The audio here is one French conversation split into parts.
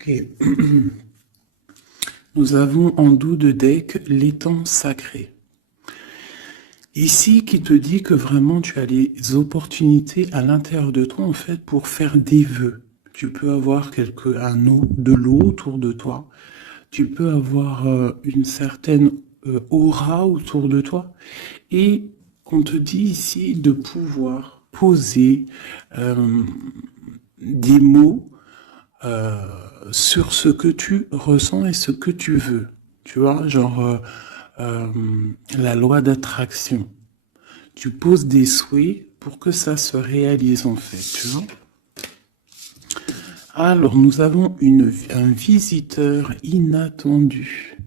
Ok. Nous avons en dos de deck l'étang sacré. Ici, qui te dit que vraiment tu as les opportunités à l'intérieur de toi, en fait, pour faire des vœux. Tu peux avoir de l'eau autour de toi. Tu peux avoir une certaine aura autour de toi. Et on te dit ici de pouvoir poser des mots sur ce que tu ressens et ce que tu veux. Tu vois, genre la loi d'attraction. Tu poses des souhaits pour que ça se réalise en fait, tu vois. Alors, nous avons un visiteur inattendu.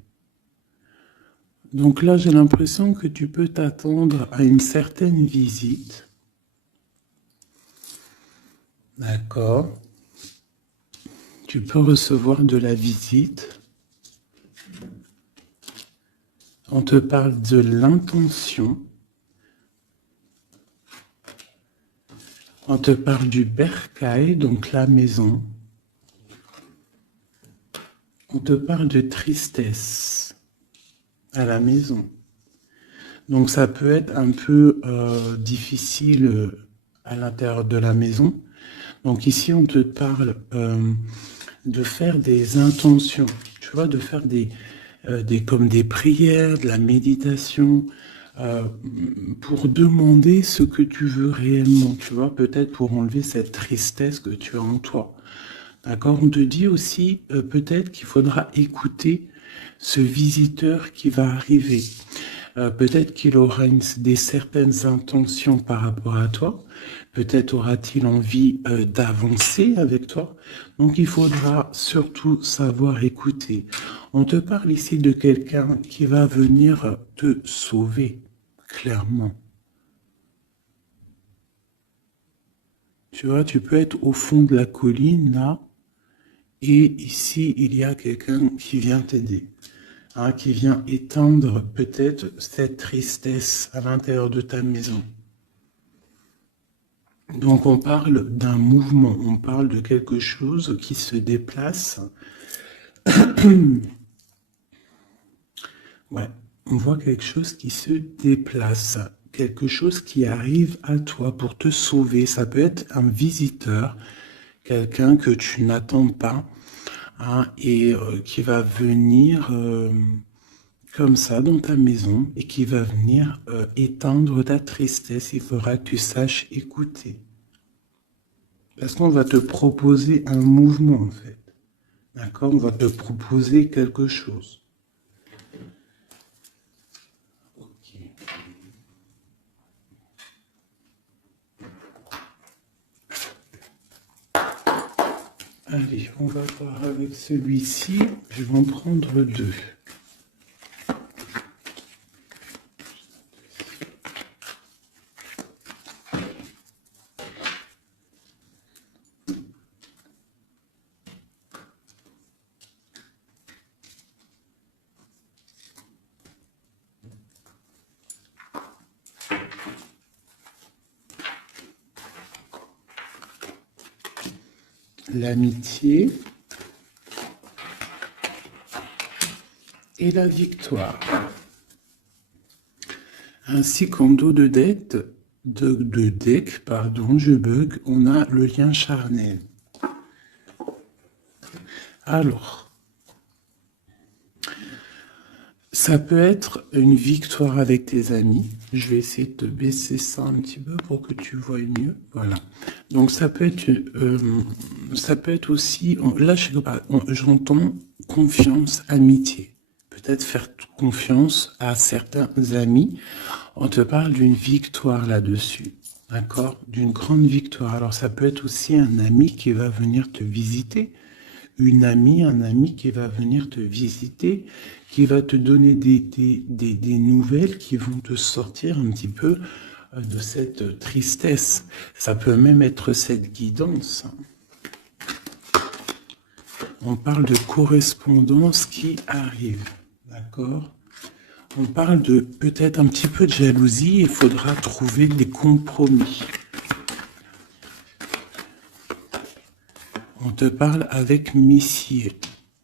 Donc là, j'ai l'impression que tu peux t'attendre à une certaine visite. D'accord. Tu peux recevoir de la visite. On te parle de l'intention. On te parle du bercail, donc la maison. On te parle de tristesse à la maison. Donc ça peut être un peu difficile à l'intérieur de la maison. Donc ici, on te parle de faire des intentions, tu vois, de faire comme des prières, de la méditation, pour demander ce que tu veux réellement, tu vois, peut-être pour enlever cette tristesse que tu as en toi. D'accord? On te dit aussi peut-être qu'il faudra écouter ce visiteur qui va arriver. Peut-être qu'il aura des certaines intentions par rapport à toi. Peut-être aura-t-il envie d'avancer avec toi. Donc il faudra surtout savoir écouter. On te parle ici de quelqu'un qui va venir te sauver, clairement. Tu vois, tu peux être au fond de la colline, là, et ici, il y a quelqu'un qui vient t'aider. Hein, qui vient éteindre peut-être cette tristesse à l'intérieur de ta maison. Donc on parle d'un mouvement, on parle de quelque chose qui se déplace. Ouais, on voit quelque chose qui se déplace, quelque chose qui arrive à toi pour te sauver. Ça peut être un visiteur, quelqu'un que tu n'attends pas, hein, et qui va venir comme ça dans ta maison et qui va venir éteindre ta tristesse. Il faudra que tu saches écouter. Parce qu'on va te proposer un mouvement en fait. D'accord? On va te proposer quelque chose. Ok. Allez, on va voir avec celui-ci. Je vais en prendre deux. L'amitié et la victoire. Ainsi qu'en dos de deck, je bug, on a le lien charnel. Alors, ça peut être une victoire avec tes amis. Je vais essayer de te baisser ça un petit peu pour que tu vois mieux. Voilà. Donc ça peut être aussi, là j'entends confiance, amitié. Peut-être faire confiance à certains amis. On te parle d'une victoire là-dessus. D'accord? D'une grande victoire. Alors ça peut être aussi un ami qui va venir te visiter. Un ami qui va venir te visiter, qui va te donner des nouvelles qui vont te sortir un petit peu de cette tristesse. Ça peut même être cette guidance. On parle de correspondance qui arrive, d'accord? On parle de peut-être un petit peu de jalousie, il faudra trouver des compromis. On te parle avec Messier.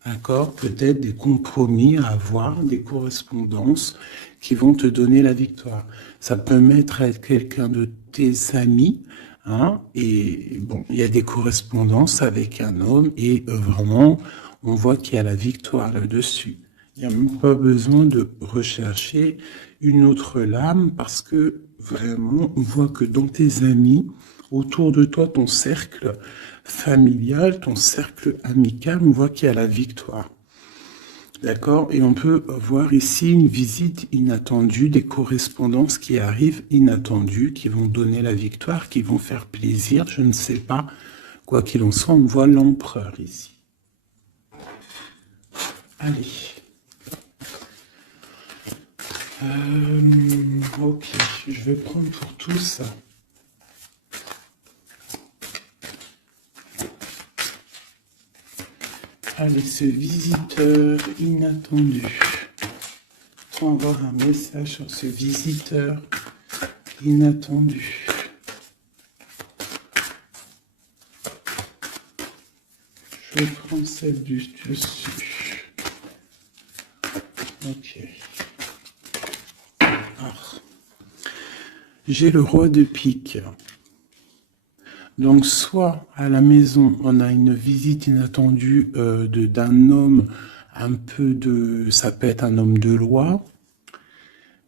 D'accord? Peut-être des compromis à avoir, des correspondances qui vont te donner la victoire. Ça peut être quelqu'un de tes amis, hein, et bon, il y a des correspondances avec un homme, et vraiment, on voit qu'il y a la victoire là-dessus. Il n'y a même pas besoin de rechercher une autre lame, parce que vraiment, on voit que dans tes amis, autour de toi, ton cercle familial, ton cercle amical, on voit qu'il y a la victoire. D'accord? Et on peut voir ici une visite inattendue, des correspondances qui arrivent inattendues, qui vont donner la victoire, qui vont faire plaisir, je ne sais pas. Quoi qu'il en soit, on voit l'empereur ici. Allez. Ok, je vais prendre pour tous. Allez, ce visiteur inattendu. On va avoir un message sur ce visiteur inattendu. Je prends celle du dessus. Ok. J'ai le roi de pique. Donc, soit à la maison, on a une visite inattendue d'un homme, un peu de... Ça peut être un homme de loi.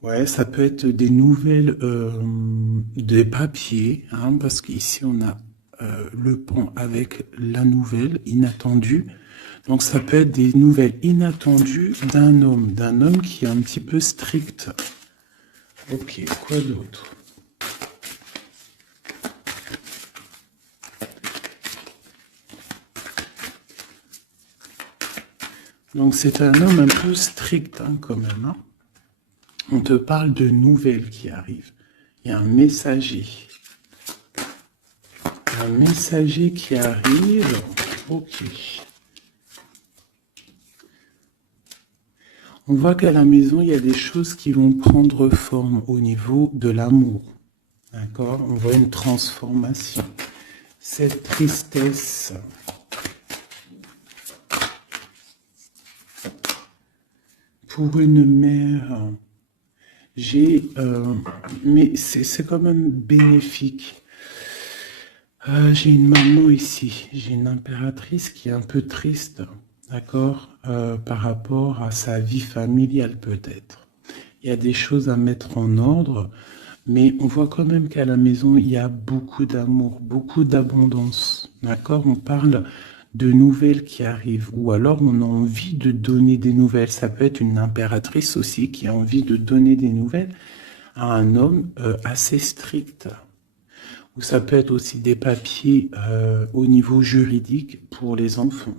Ouais, ça peut être des nouvelles, des papiers, hein, parce qu'ici, on a le pont avec la nouvelle inattendue. Donc, ça peut être des nouvelles inattendues d'un homme qui est un petit peu strict. Ok, quoi d'autre? Donc c'est un homme un peu strict hein, quand même. Hein. On te parle de nouvelles qui arrivent. Il y a un messager. Un messager qui arrive. Ok. On voit qu'à la maison, il y a des choses qui vont prendre forme au niveau de l'amour. D'accord? On voit une transformation. Cette tristesse... Pour une mère, mais c'est quand même bénéfique. J'ai une maman ici, j'ai une impératrice qui est un peu triste, d'accord, par rapport à sa vie familiale peut-être. Il y a des choses à mettre en ordre, mais on voit quand même qu'à la maison, il y a beaucoup d'amour, beaucoup d'abondance, d'accord? On parle de nouvelles qui arrivent, ou alors on a envie de donner des nouvelles. Ça peut être une impératrice aussi qui a envie de donner des nouvelles à un homme assez strict. Ou ça peut être aussi des papiers au niveau juridique pour les enfants.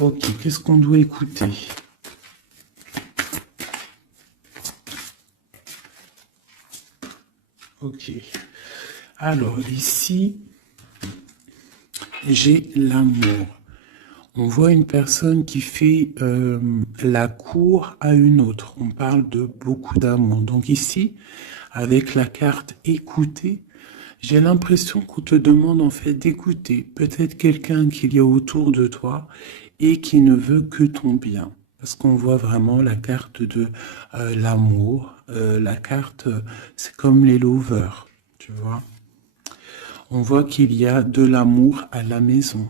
Ok, qu'est-ce qu'on doit écouter? Ok. Alors ici, j'ai l'amour. On voit une personne qui fait la cour à une autre. On parle de beaucoup d'amour. Donc ici, avec la carte écouter, j'ai l'impression qu'on te demande en fait d'écouter peut-être quelqu'un qu'il y a autour de toi et qui ne veut que ton bien. Parce qu'on voit vraiment la carte de l'amour. La carte, c'est comme les lovers, tu vois. On voit qu'il y a de l'amour à la maison.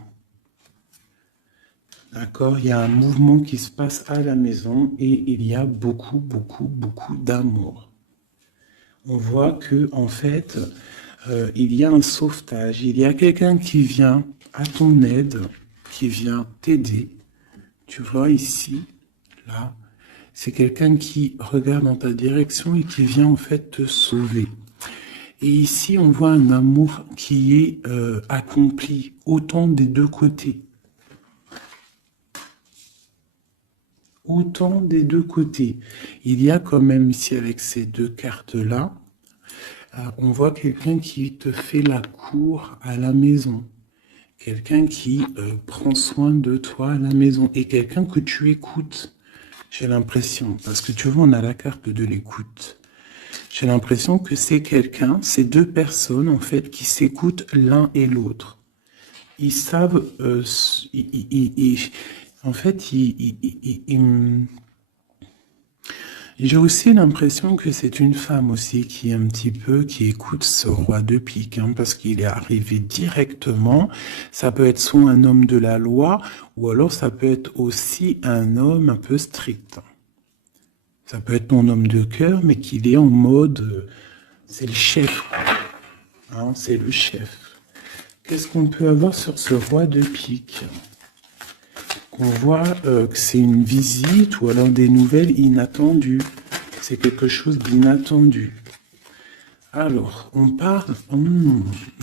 D'accord, il y a un mouvement qui se passe à la maison et il y a beaucoup, beaucoup, beaucoup d'amour. On voit que en fait, il y a un sauvetage, il y a quelqu'un qui vient à ton aide, qui vient t'aider. Tu vois ici, là, c'est quelqu'un qui regarde dans ta direction et qui vient en fait te sauver. Et ici, on voit un amour qui est accompli autant des deux côtés. Autant des deux côtés. Il y a quand même ici avec ces deux cartes-là, on voit quelqu'un qui te fait la cour à la maison. Quelqu'un qui prend soin de toi à la maison. Et quelqu'un que tu écoutes, j'ai l'impression. Parce que tu vois, on a la carte de l'écoute. J'ai l'impression que c'est quelqu'un, c'est deux personnes en fait, qui s'écoutent l'un et l'autre. ils savent, en fait, j'ai aussi l'impression que c'est une femme aussi qui est un petit peu, qui écoute ce roi de pique, hein, parce qu'il est arrivé directement. Ça peut être soit un homme de la loi, ou alors ça peut être aussi un homme un peu strict. Ça peut être ton homme de cœur, mais qu'il est en mode, c'est le chef, hein, c'est le chef. Qu'est-ce qu'on peut avoir sur ce roi de pique? On voit que c'est une visite ou alors des nouvelles inattendues. C'est quelque chose d'inattendu. Alors, on parle...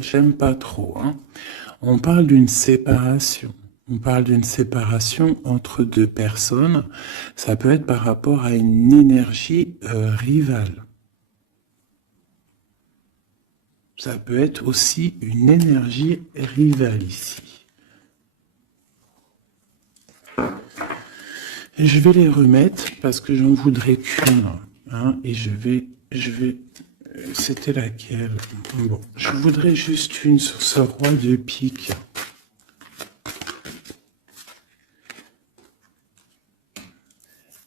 j'aime pas trop. Hein. On parle d'une séparation. On parle d'une séparation entre deux personnes. Ça peut être par rapport à une énergie rivale. Ça peut être aussi une énergie rivale ici. Et je vais les remettre parce que j'en voudrais qu'une. Hein, et je vais, c'était laquelle? Bon, je voudrais juste une sur ce roi de pique.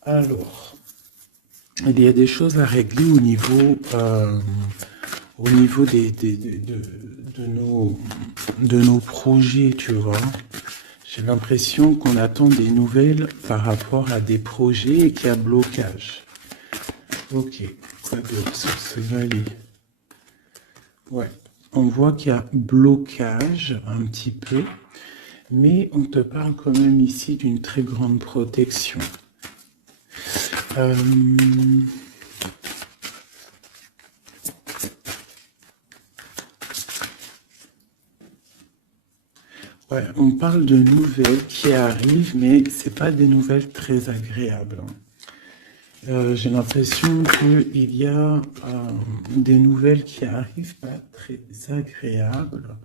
Alors, il y a des choses à régler au niveau de nos projets, tu vois. J'ai l'impression qu'on attend des nouvelles par rapport à des projets et qu'il y a blocage. Ok, quoi d'autre sur ce valet? Ouais, on voit qu'il y a blocage un petit peu, mais on te parle quand même ici d'une très grande protection. Ouais, on parle de nouvelles qui arrivent, mais c'est pas des nouvelles très agréables. J'ai l'impression qu'il y a des nouvelles qui arrivent pas très agréables,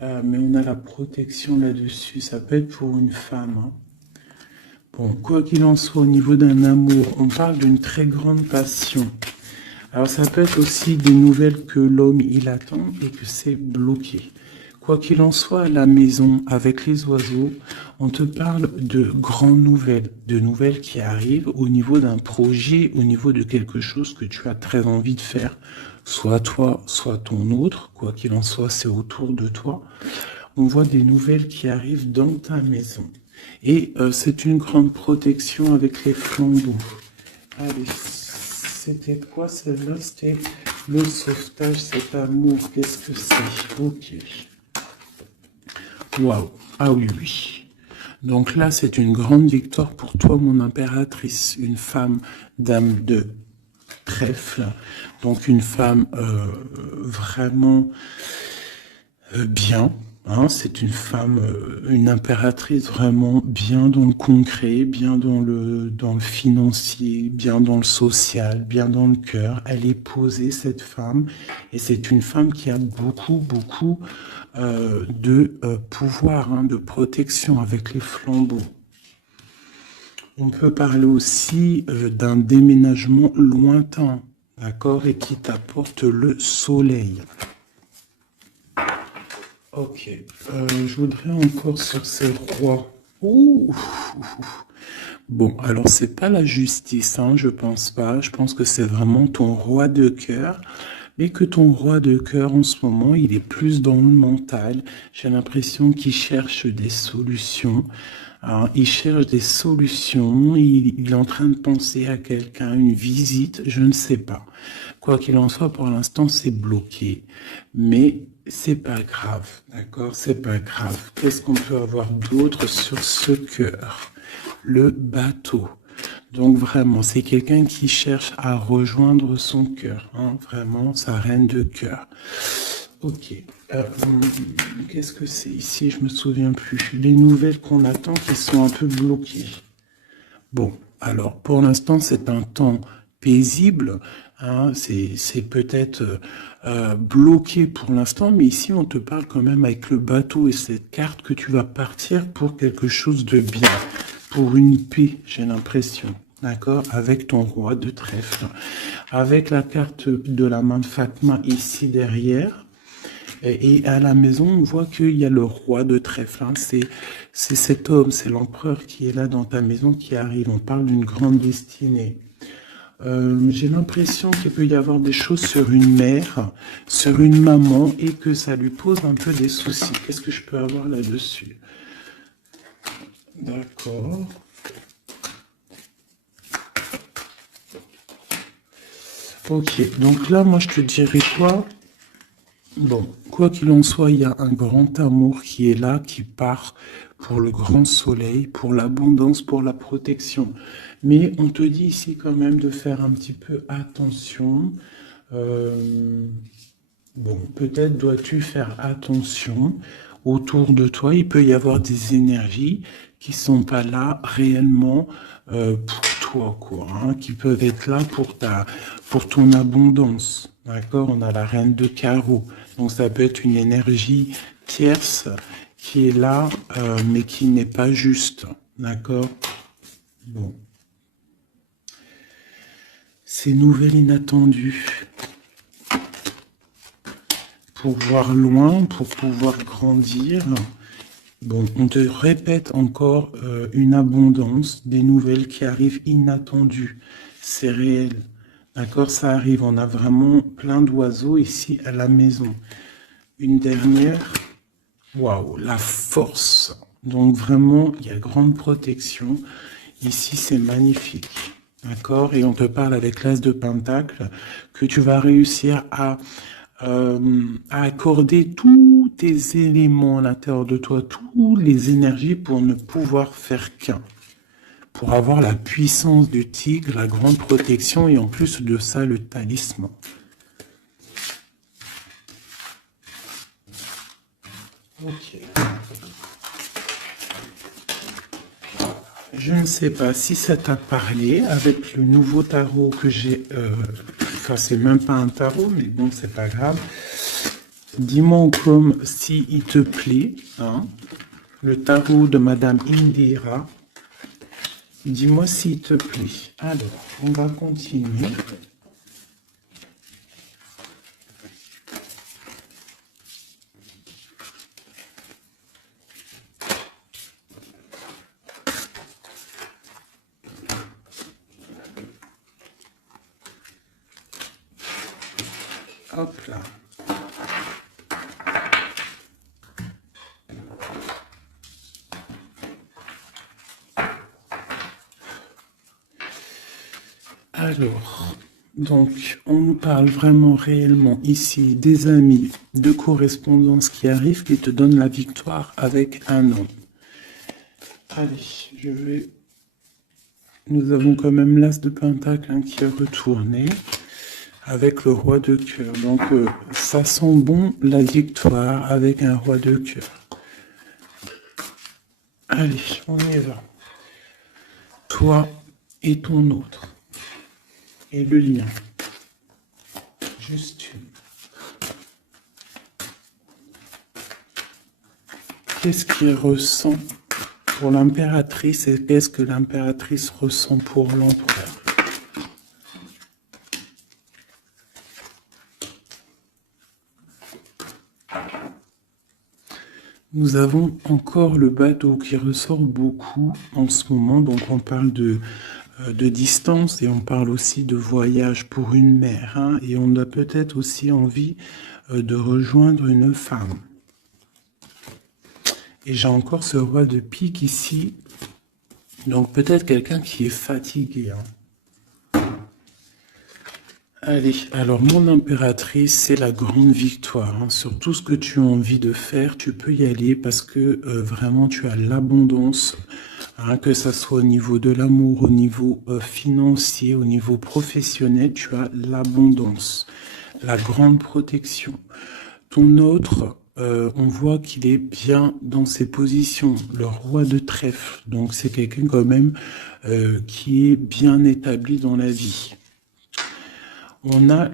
mais on a la protection là-dessus. Ça peut être pour une femme. Hein. Bon, quoi qu'il en soit, au niveau d'un amour, on parle d'une très grande passion. Alors ça peut être aussi des nouvelles que l'homme il attend et que c'est bloqué. Quoi qu'il en soit, à la maison, avec les oiseaux, on te parle de grandes nouvelles, de nouvelles qui arrivent au niveau d'un projet, au niveau de quelque chose que tu as très envie de faire, soit toi, soit ton autre, quoi qu'il en soit, c'est autour de toi. On voit des nouvelles qui arrivent dans ta maison. Et c'est une grande protection avec les flambeaux. Allez, c'était quoi celle-là? C'était le sauvetage, cet amour, qu'est-ce que c'est? Ok. Waouh, ah oui, oui. Donc là, c'est une grande victoire pour toi, mon impératrice, une femme dame de trèfle, donc une femme vraiment bien. Hein, c'est une femme, une impératrice vraiment bien dans le concret, bien dans le financier, bien dans le social, bien dans le cœur. Elle est posée, cette femme, et c'est une femme qui a beaucoup de pouvoir, hein, de protection avec les flambeaux. On peut parler aussi d'un déménagement lointain, d'accord, et qui t'apporte le soleil. Ok, je voudrais encore sur ces rois. Ouh. Bon, alors c'est pas la justice, hein, je pense pas. Je pense que c'est vraiment ton roi de cœur. Mais que ton roi de cœur, en ce moment, il est plus dans le mental. J'ai l'impression qu'il cherche des solutions. Alors, il cherche des solutions. Il est en train de penser à quelqu'un, une visite, je ne sais pas. Quoi qu'il en soit, pour l'instant, c'est bloqué. Mais c'est pas grave, d'accord? C'est pas grave. Qu'est-ce qu'on peut avoir d'autre sur ce cœur? Le bateau. Donc vraiment, c'est quelqu'un qui cherche à rejoindre son cœur, hein, vraiment, sa reine de cœur. Ok. Qu'est-ce que c'est ici? Je me souviens plus. Les nouvelles qu'on attend qui sont un peu bloquées. Bon, alors pour l'instant, c'est un temps paisible. Hein, c'est peut-être bloqué pour l'instant, mais ici, on te parle quand même avec le bateau et cette carte que tu vas partir pour quelque chose de bien. Pour une paix, j'ai l'impression, d'accord, avec ton roi de trèfle, avec la carte de la main de Fatma ici derrière, Et à la maison, on voit qu'il y a le roi de trèfle. Hein. C'est cet homme, c'est l'empereur qui est là dans ta maison qui arrive. On parle d'une grande destinée. J'ai l'impression qu'il peut y avoir des choses sur une mère, sur une maman, et que ça lui pose un peu des soucis. Qu'est-ce que je peux avoir là-dessus? D'accord. Ok, donc là, moi, je te dirais quoi? Bon, quoi qu'il en soit, il y a un grand amour qui est là, qui part pour le grand soleil, pour l'abondance, pour la protection. Mais on te dit ici quand même de faire un petit peu attention. Euh, Bon, peut-être dois-tu faire attention autour de toi. Il peut y avoir des énergies qui sont pas là réellement pour toi, quoi, hein, qui peuvent être là pour ton abondance. D'accord? On a la reine de carreau. Donc ça peut être une énergie tierce qui est là, mais qui n'est pas juste. D'accord? Bon. Ces nouvelles inattendues. Pour voir loin, pour pouvoir grandir. Bon, on te répète encore une abondance, des nouvelles qui arrivent inattendues. C'est réel. D'accord, ça arrive. On a vraiment plein d'oiseaux ici à la maison. Une dernière. Waouh, la force. Donc vraiment, il y a grande protection. Ici, c'est magnifique. D'accord? Et on te parle avec l'As de Pentacle que tu vas réussir à accorder tous tes éléments à l'intérieur de toi, toutes les énergies pour ne pouvoir faire qu'un. Pour avoir la puissance du tigre, la grande protection et en plus de ça, le talisman. Ok. Je ne sais pas si ça t'a parlé avec le nouveau tarot que j'ai. Enfin, c'est même pas un tarot, mais bon, c'est pas grave. Dis-moi comme si il te plaît, hein, le tarot de Madame Indira. Dis-moi s'il te plaît. Alors, on va continuer. Hop là. Alors, donc, on nous parle vraiment réellement ici des amis de correspondance qui arrivent, qui te donnent la victoire avec un homme. Allez, je vais... Nous avons quand même l'As de Pentacle hein, qui est retourné avec le roi de cœur. Donc, ça sent bon la victoire avec un roi de cœur. Allez, on y va. Toi et ton autre. Et le lien. Juste une. Qu'est-ce qu'il ressent pour l'impératrice et qu'est-ce que l'impératrice ressent pour l'empereur? Nous avons encore le bateau qui ressort beaucoup en ce moment, donc on parle de distance et on parle aussi de voyage pour une mère, hein, et on a peut-être aussi envie de rejoindre une femme. Et j'ai encore ce roi de pique ici, donc peut-être quelqu'un qui est fatigué. Hein. Allez, alors mon impératrice, c'est la grande victoire. Hein. Sur tout ce que tu as envie de faire, tu peux y aller parce que vraiment tu as l'abondance, hein, que ça soit au niveau de l'amour, au niveau financier, au niveau professionnel, tu as l'abondance, la grande protection. Ton autre, on voit qu'il est bien dans ses positions, le roi de trèfle. Donc c'est quelqu'un quand même qui est bien établi dans la vie. On a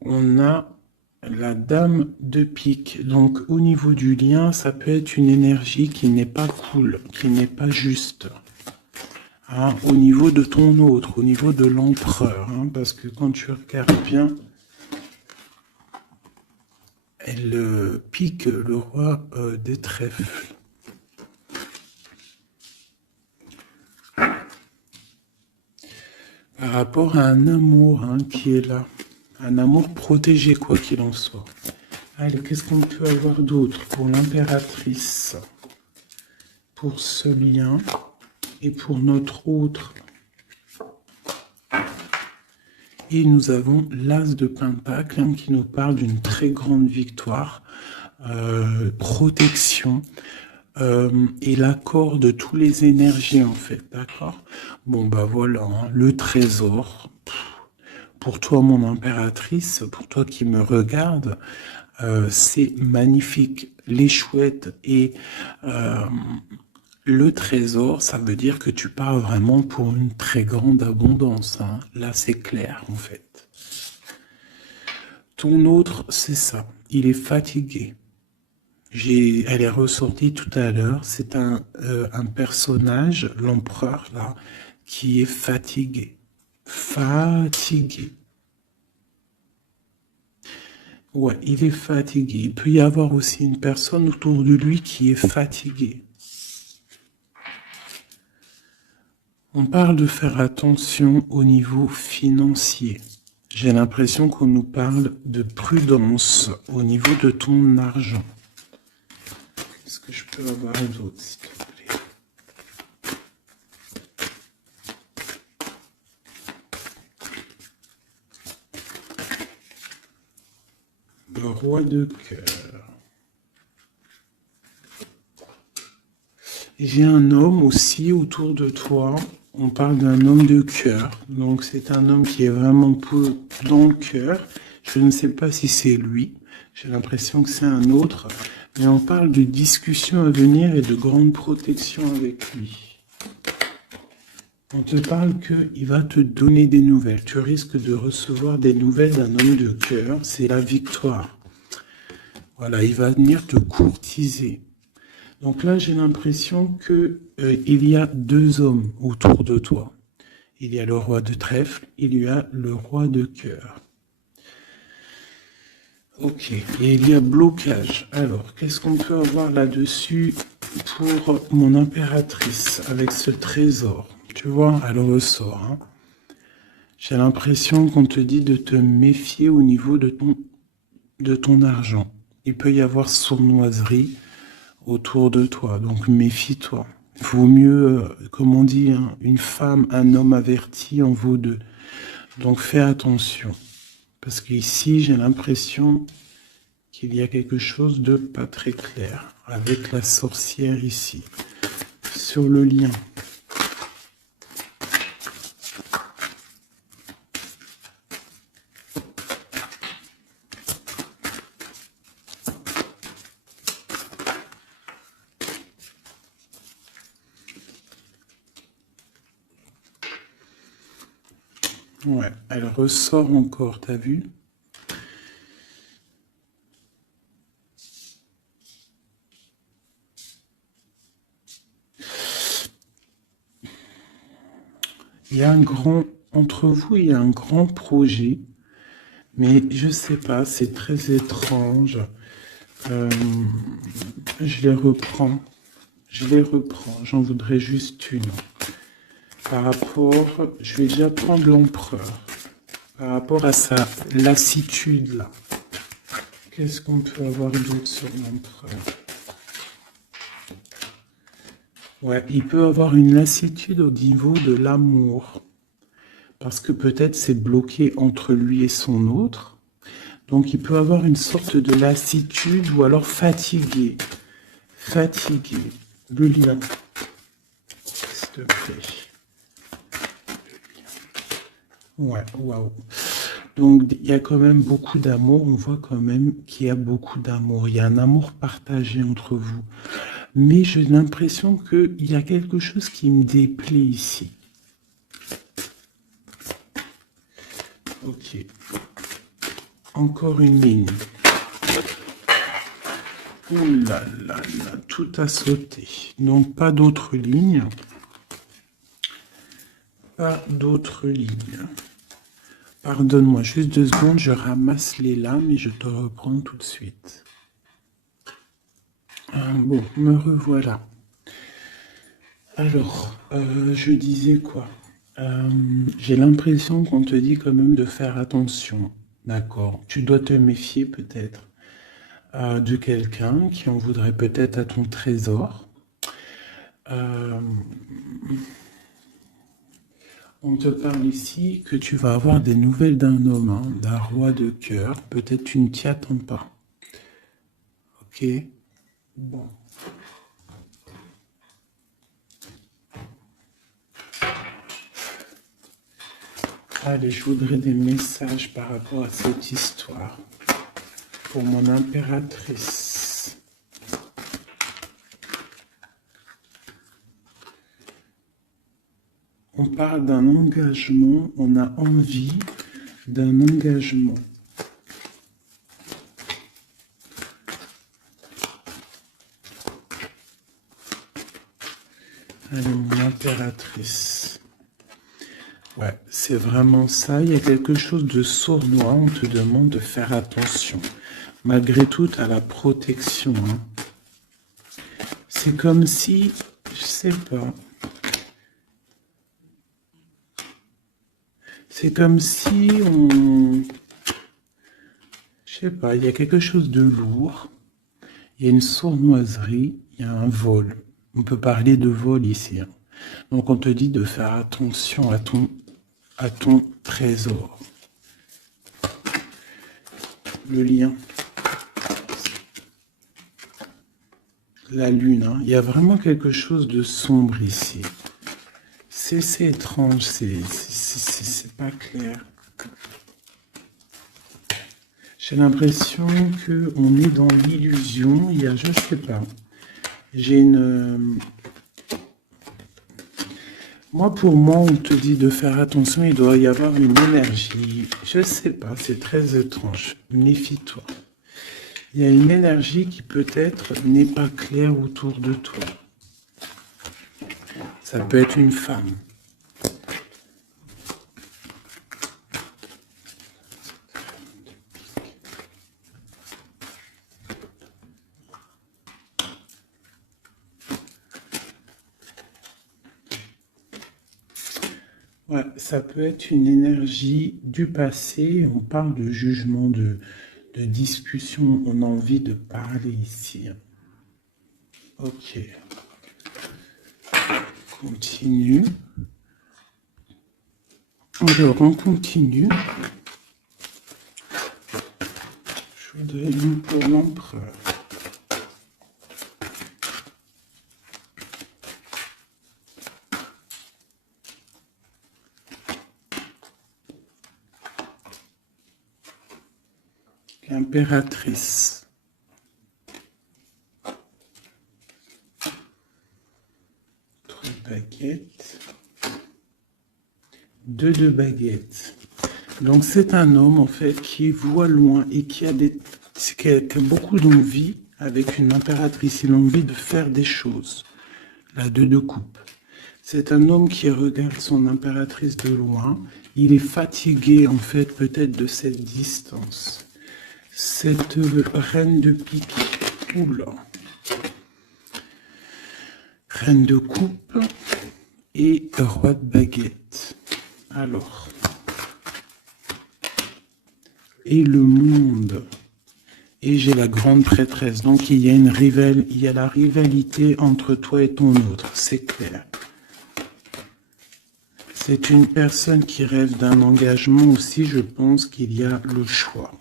on a la dame de pique. Donc, au niveau du lien, ça peut être une énergie qui n'est pas cool, qui n'est pas juste. Hein, au niveau de ton autre, au niveau de l'empereur. Hein, parce que quand tu regardes bien, elle pique le roi des trèfles. Par rapport à un amour qui est là. Un amour protégé, quoi qu'il en soit. Allez, qu'est-ce qu'on peut avoir d'autre pour l'impératrice? Pour ce lien et pour notre autre. Et nous avons l'As de Pentacle qui nous parle d'une très grande victoire, protection et l'accord de toutes les énergies en fait, d'accord? Bon bah voilà, le trésor. Pour toi mon impératrice, pour toi qui me regarde, c'est magnifique. Les chouettes et le trésor, ça veut dire que tu pars vraiment pour une très grande abondance. Là, c'est clair, en fait. Ton autre, c'est ça. Il est fatigué. Elle est ressortie tout à l'heure. C'est un personnage, l'empereur, là, qui est fatigué. Fatigué. Ouais, il est fatigué. Il peut y avoir aussi une personne autour de lui qui est fatiguée. On parle de faire attention au niveau financier. J'ai l'impression qu'on nous parle de prudence au niveau de ton argent. Qu'est-ce que je peux avoir d'autre, s'il te plaît? Le roi de cœur. J'ai un homme aussi autour de toi. On parle d'un homme de cœur. Donc c'est un homme qui est vraiment dans le cœur. Je ne sais pas si c'est lui. J'ai l'impression que c'est un autre. Mais on parle de discussions à venir et de grande protection avec lui. On te parle qu'il va te donner des nouvelles. Tu risques de recevoir des nouvelles d'un homme de cœur. C'est la victoire. Voilà, il va venir te courtiser. Donc là, j'ai l'impression qu'il y a deux hommes autour de toi. Il y a le roi de trèfle, il y a le roi de cœur. Ok, et il y a blocage. Alors, qu'est-ce qu'on peut avoir là-dessus pour mon impératrice avec ce trésor? Tu vois, elle ressort. J'ai l'impression qu'on te dit de te méfier au niveau de ton argent. Il peut y avoir sournoiserie autour de toi, donc méfie-toi. Il vaut mieux, comme on dit, une femme, un homme averti en vaut deux. Donc fais attention. Parce qu'ici, j'ai l'impression qu'il y a quelque chose de pas très clair avec la sorcière ici. Sur le lien. Ouais, elle ressort encore, t'as vu? Il y a entre vous, il y a un grand projet, mais je sais pas, c'est très étrange. Je les reprends, j'en voudrais juste une. Par rapport, je vais déjà prendre l'empereur. Par rapport à sa lassitude là. Qu'est-ce qu'on peut avoir d'autre sur l'empereur? Ouais, il peut avoir une lassitude au niveau de l'amour. Parce que peut-être c'est bloqué entre lui et son autre. Donc il peut avoir une sorte de lassitude ou alors fatigué. Fatigué. Le lien. S'il te plaît. Ouais, waouh. Donc il y a quand même beaucoup d'amour. On voit quand même qu'il y a beaucoup d'amour. Il y a un amour partagé entre vous. Mais j'ai l'impression qu'il y a quelque chose qui me déplaît ici. Ok. Encore une ligne. Ouh là là là, tout a sauté. Donc pas d'autres lignes. Pas d'autres lignes. Pardonne-moi, juste 2 secondes, je ramasse les lames et je te reprends tout de suite. Bon, me revoilà. Alors, je disais quoi? J'ai l'impression qu'on te dit quand même de faire attention. D'accord. Tu dois te méfier peut-être de quelqu'un qui en voudrait peut-être à ton trésor. Euh, on te parle ici que tu vas avoir des nouvelles d'un homme, hein, d'un roi de cœur. Peut-être tu ne t'y attends pas. Ok? Bon. Allez, je voudrais des messages par rapport à cette histoire. Pour mon impératrice. On parle d'un engagement, on a envie d'un engagement. Allez, mon impératrice. Ouais, c'est vraiment ça. Il y a quelque chose de sournois. On te demande de faire attention. Malgré tout, à la protection. Hein. C'est comme si, je sais pas. C'est comme si on... Je sais pas, il y a quelque chose de lourd. Il y a une sournoiserie, il y a un vol. On peut parler de vol ici. Hein. Donc on te dit de faire attention à ton trésor. Le lien. La lune. Hein. Il y a vraiment quelque chose de sombre ici. C'est étrange, c'est pas clair. J'ai l'impression qu'on est dans l'illusion. Il y a, je sais pas. J'ai une... Pour moi, on te dit de faire attention, il doit y avoir une énergie. Je sais pas, c'est très étrange. Méfie-toi. Il y a une énergie qui peut-être n'est pas claire autour de toi. Ça peut être une femme. Ouais, ça peut être une énergie du passé. On parle de jugement, de discussion. On a envie de parler ici. Ok. Continue. Alors, on continue. Je voudrais une pour l'empereur. L'impératrice. 3 baguettes. 2 de baguettes. Donc c'est un homme en fait qui voit loin et qui a beaucoup d'envie avec une impératrice. Il a envie de faire des choses. La 2 de coupe. C'est un homme qui regarde son impératrice de loin. Il est fatigué en fait peut-être de cette distance. Cette reine de pique. Oula. Reine de coupe et roi de baguette. Alors. Et le monde. Et j'ai la grande prêtresse. Donc il y a la rivalité entre toi et ton autre. C'est clair. C'est une personne qui rêve d'un engagement aussi. Je pense qu'il y a le choix.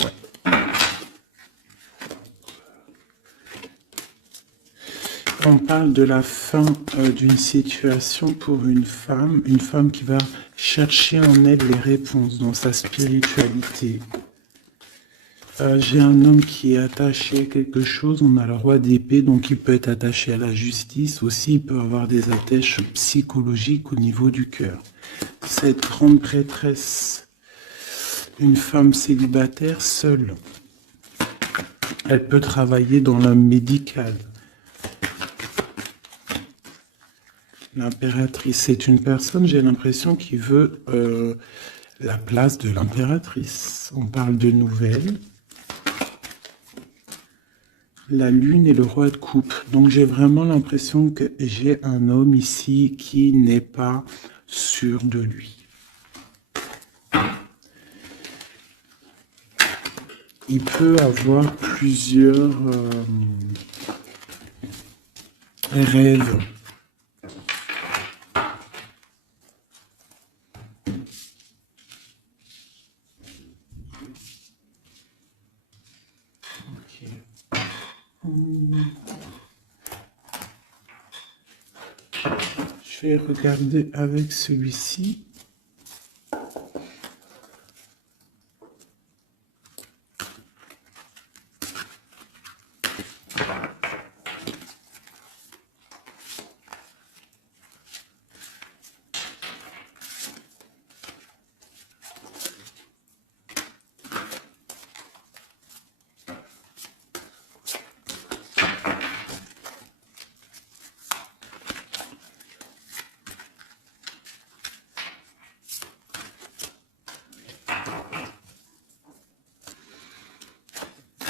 Ouais. On parle de la fin d'une situation pour une femme qui va chercher en elle les réponses dans sa spiritualité. J'ai un homme qui est attaché à quelque chose, on a le roi d'épée, donc il peut être attaché à la justice, aussi il peut avoir des attaches psychologiques au niveau du cœur. Cette grande prêtresse, une femme célibataire seule, elle peut travailler dans le médical. L'impératrice, c'est une personne, j'ai l'impression, qui veut la place de l'impératrice. On parle de nouvelles. La lune et le roi de coupe. Donc j'ai vraiment l'impression que j'ai un homme ici qui n'est pas sûr de lui. Il peut avoir plusieurs rêves. Je vais regarder avec celui-ci.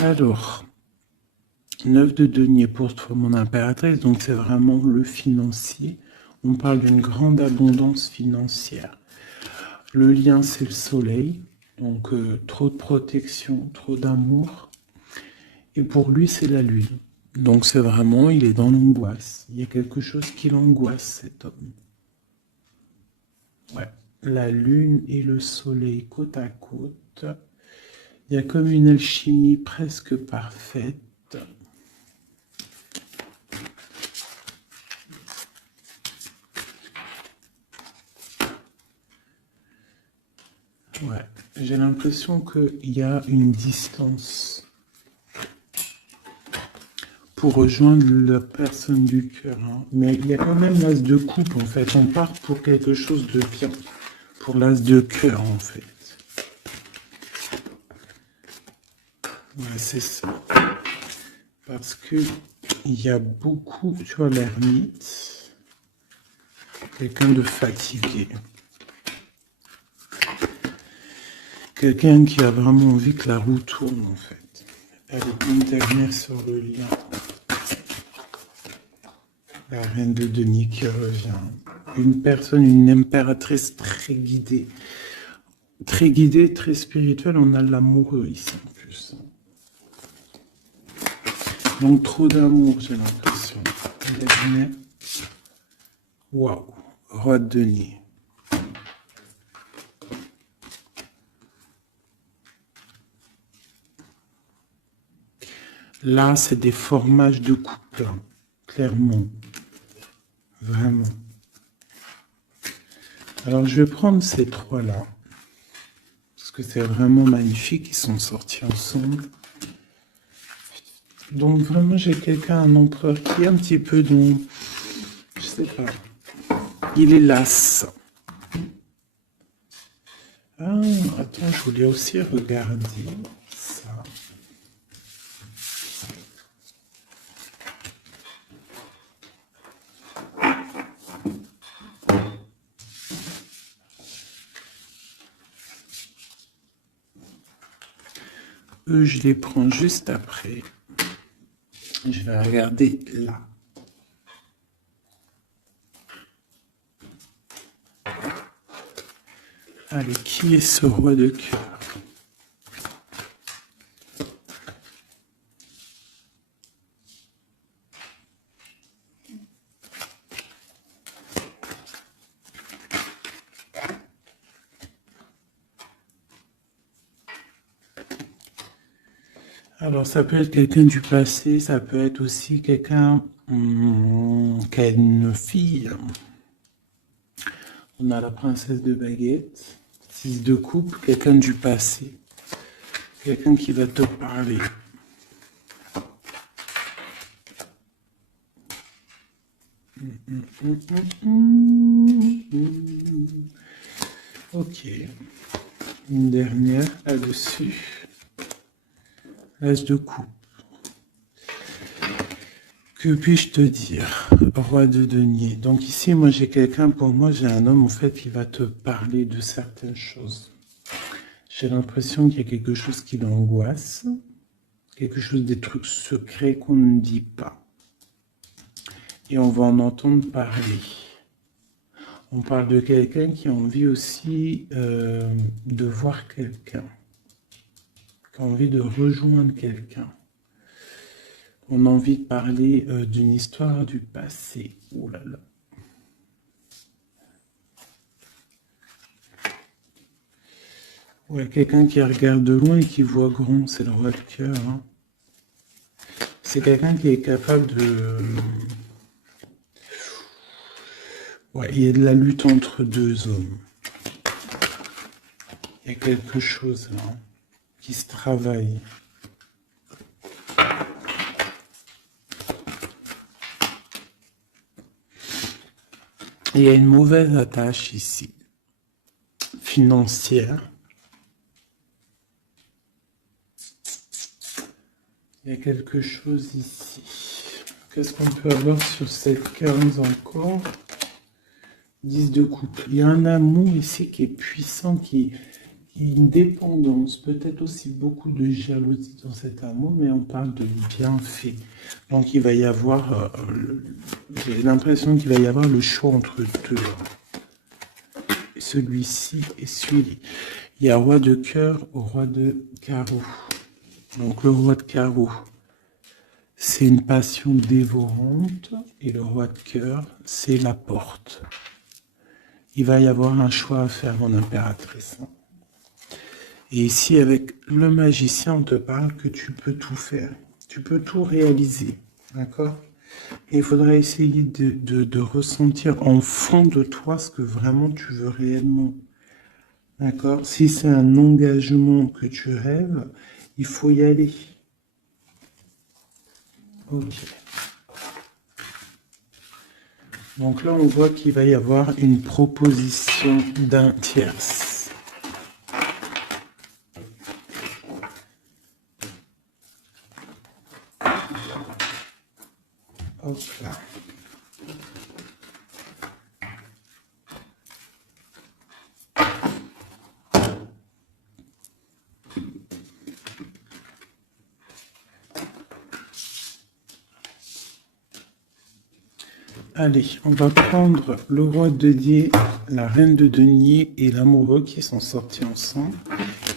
Alors, 9 de denier pour toi, mon impératrice, donc c'est vraiment le financier. On parle d'une grande abondance financière. Le lien, c'est le soleil, donc trop de protection, trop d'amour. Et pour lui, c'est la lune. Donc c'est vraiment, il est dans l'angoisse. Il y a quelque chose qui l'angoisse, cet homme. Ouais, la lune et le soleil côte à côte. Il y a comme une alchimie presque parfaite. Ouais, j'ai l'impression qu'il y a une distance pour rejoindre la personne du cœur. Hein. Mais il y a quand même l'as de coupe, en fait. On part pour quelque chose de bien. Pour l'as de cœur, en fait. Ouais, c'est ça. Parce que il y a beaucoup, tu vois, l'ermite, quelqu'un de fatigué. Quelqu'un qui a vraiment envie que la roue tourne, en fait. Allez, une dernière sur le lien. La reine de denier qui revient. Une personne, une impératrice très guidée. Très guidée, très spirituelle. On a l'amoureux ici, en plus. Donc, trop d'amour, j'ai l'impression. Dernière. Waouh. Roi de denier. Là, c'est des formages de couple, hein, clairement. Vraiment. Alors, je vais prendre ces trois-là. Parce que c'est vraiment magnifique. Ils sont sortis ensemble. Donc, vraiment, j'ai quelqu'un, un empereur qui est un petit peu dans... Je sais pas. Il est las. Ah, attends, je voulais aussi regarder ça. Eux, je les prends juste après. Je vais regarder là. Allez, qui est ce roi de cœur? Alors, ça peut être quelqu'un du passé, ça peut être aussi quelqu'un qui a une fille. On a la princesse de baguette, 6 de coupe, quelqu'un du passé, quelqu'un qui va te parler. Ok, une dernière là-dessus. L'as de coupe. Que puis-je te dire, roi de denier? Donc ici, moi j'ai quelqu'un, pour moi j'ai un homme en fait qui va te parler de certaines choses. J'ai l'impression qu'il y a quelque chose qui l'angoisse, quelque chose, des trucs secrets qu'on ne dit pas. Et on va en entendre parler. On parle de quelqu'un qui a envie aussi de voir quelqu'un, qui a envie de rejoindre quelqu'un. On a envie de parler d'une histoire du passé. Oh là là. Ouais, quelqu'un qui regarde de loin et qui voit grand, c'est le roi de cœur. Hein. C'est quelqu'un qui est capable de... Ouais, il y a de la lutte entre deux hommes. Il y a quelque chose là, hein, qui se travaille. Il y a une mauvaise attache ici, financière. Il y a quelque chose ici. Qu'est-ce qu'on peut avoir sur cette case encore? 10 de coupe. Il y a un amour ici qui est puissant, qui est une dépendance, peut-être aussi beaucoup de jalousie dans cet amour, mais on parle de bienfait. Donc il va y avoir, j'ai l'impression qu'il va y avoir le choix entre deux. Celui-ci et celui-ci. Il y a roi de cœur au roi de carreau. Donc le roi de carreau, c'est une passion dévorante, et le roi de cœur, c'est la porte. Il va y avoir un choix à faire, mon impératrice. Et ici, avec le magicien, on te parle que tu peux tout faire. Tu peux tout réaliser. D'accord? Et il faudra essayer de ressentir en fond de toi ce que vraiment tu veux réellement. D'accord? Si c'est un engagement que tu rêves, il faut y aller. Ok. Donc là, on voit qu'il va y avoir une proposition d'un tierce. Hop là. Allez, on va prendre le roi de denier, la reine de denier et l'amoureux qui sont sortis ensemble.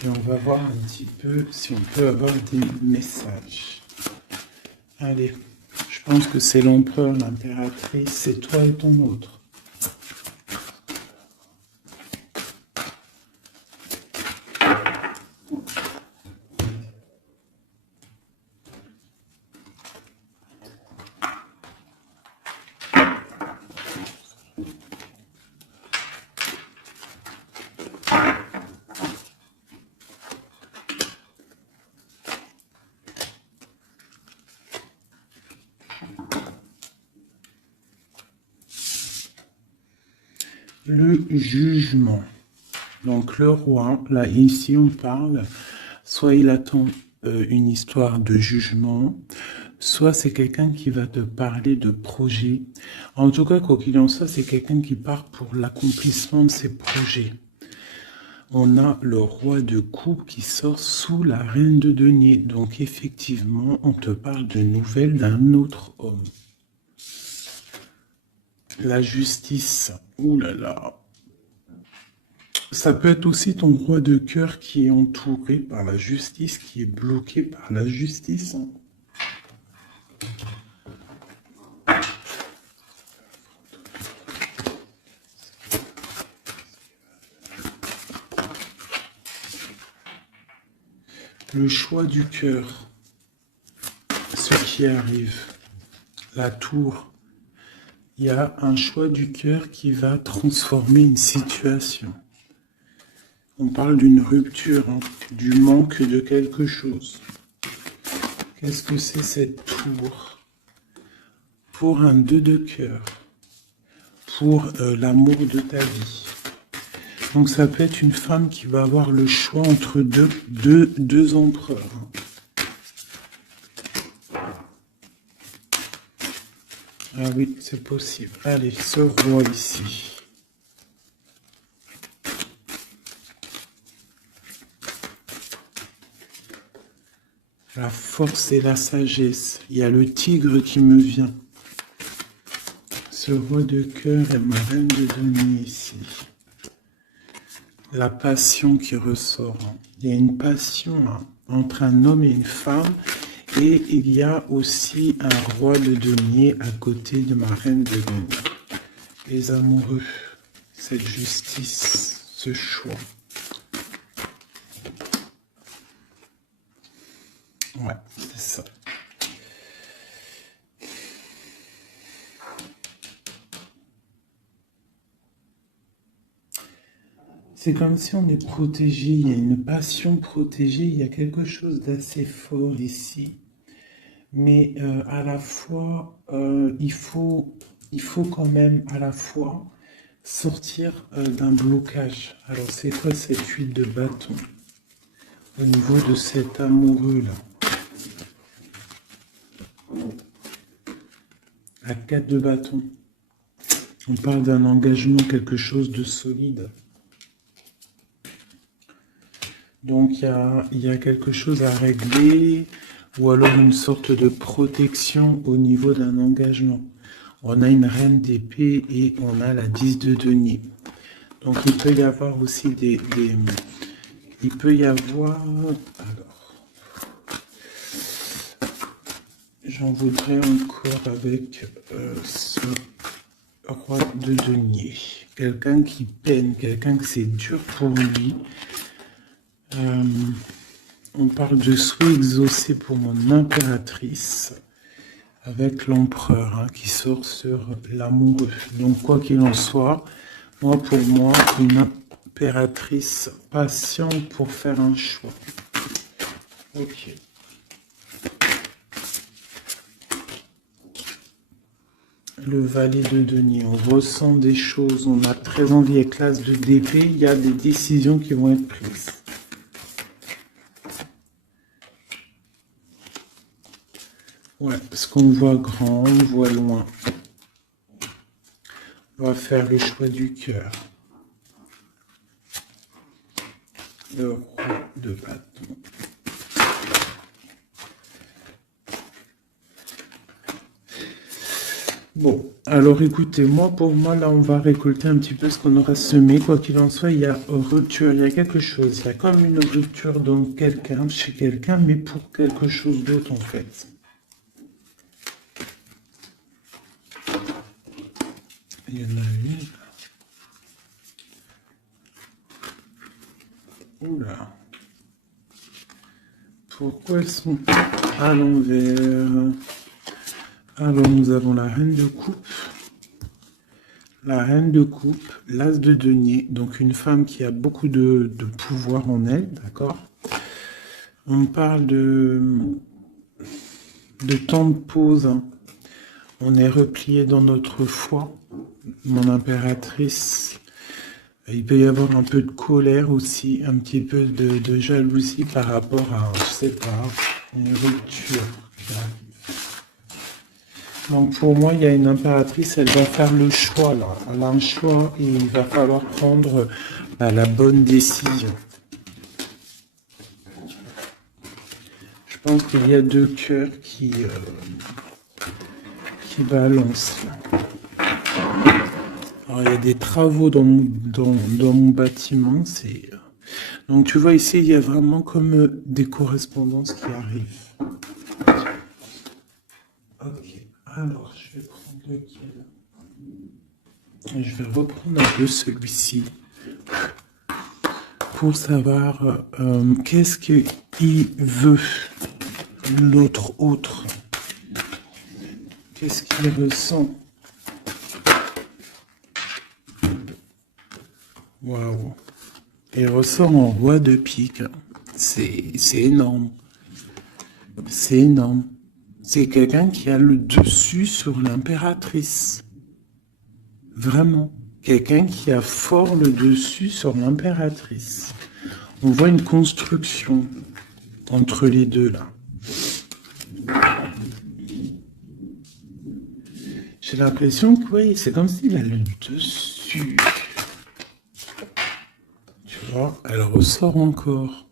Et on va voir un petit peu si on peut avoir des messages. Allez, je pense que c'est l'empereur, l'impératrice, c'est toi et ton autre. Le jugement. Donc le roi, là ici on parle, soit il attend une histoire de jugement, soit c'est quelqu'un qui va te parler de projet. En tout cas, quoi qu'il en soit, c'est quelqu'un qui part pour l'accomplissement de ses projets. On a le roi de coupe qui sort sous la reine de denier. Donc effectivement, on te parle de nouvelles d'un autre homme. La justice. Ouh là là. Ça peut être aussi ton roi de cœur qui est entouré par la justice, qui est bloqué par la justice. Le choix du cœur. Ce qui arrive. La tour. Il y a un choix du cœur qui va transformer une situation. On parle d'une rupture, hein, du manque de quelque chose. Qu'est-ce que c'est cette tour? Pour un 2 de cœur, pour l'amour de ta vie. Donc ça peut être une femme qui va avoir le choix entre deux empereurs. Ah oui, c'est possible. Allez, ce roi ici. La force et la sagesse. Il y a le tigre qui me vient. Ce roi de cœur et ma reine de denier ici. La passion qui ressort. Il y a une passion entre un homme et une femme. Et il y a aussi un roi de denier à côté de ma reine de denier. Les amoureux, cette justice, ce choix. Ouais, c'est ça. C'est comme si on est protégé, il y a une passion protégée, il y a quelque chose d'assez fort ici. Mais à la fois, il faut quand même à la fois sortir d'un blocage. Alors c'est quoi cette huile de bâton au niveau de cet amoureux-là? À 4 de bâton. On parle d'un engagement, quelque chose de solide. Donc il y a quelque chose à régler, ou alors une sorte de protection au niveau d'un engagement. On a une reine d'épée et on a la 10 de denier. Donc il peut y avoir aussi il peut y avoir... Alors, j'en voudrais encore avec ce roi de denier. Quelqu'un qui peine, quelqu'un que c'est dur pour lui. On parle de souhait exaucé pour mon impératrice avec l'empereur qui sort sur l'amoureux. Donc quoi qu'il en soit, pour moi, une impératrice patiente pour faire un choix. Ok. Le valet de denier, on ressent des choses, on a très envie avec l'as de d'épée, il y a des décisions qui vont être prises. Ouais, parce qu'on voit grand, on voit loin. On va faire le choix du cœur. Le roi de bâton. Bon, alors écoutez, pour moi, là, on va récolter un petit peu ce qu'on aura semé. Quoi qu'il en soit, il y a rupture, il y a quelque chose. Il y a comme une rupture dans quelqu'un, chez quelqu'un, mais pour quelque chose d'autre, en fait. Il y en a une. Oula. Pourquoi elles sont à l'envers? Alors, nous avons la reine de coupe. La reine de coupe, l'as de denier, donc une femme qui a beaucoup de pouvoir en elle, d'accord? On parle de temps de pause. On est replié dans notre foi. Mon impératrice, il peut y avoir un peu de colère aussi, un petit peu de jalousie par rapport à, je sais pas, une rupture. Donc pour moi, il y a une impératrice, elle va faire le choix là. Elle a un choix et il va falloir prendre la bonne décision. Je pense qu'il y a deux cœurs qui balancent. Alors, il y a des travaux dans mon bâtiment. Donc tu vois ici, il y a vraiment comme des correspondances qui arrivent. Ok, alors je vais prendre lequel? Je vais reprendre un peu celui-ci pour savoir qu'est-ce qu'il veut, autre. Qu'est-ce qu'il ressent? Waouh! Il ressort en roi de pique. C'est énorme. C'est énorme. C'est quelqu'un qui a le dessus sur l'impératrice. Vraiment. Quelqu'un qui a fort le dessus sur l'impératrice. On voit une construction entre les deux là. J'ai l'impression que oui, c'est comme s'il a le dessus. Tu vois, elle ressort encore.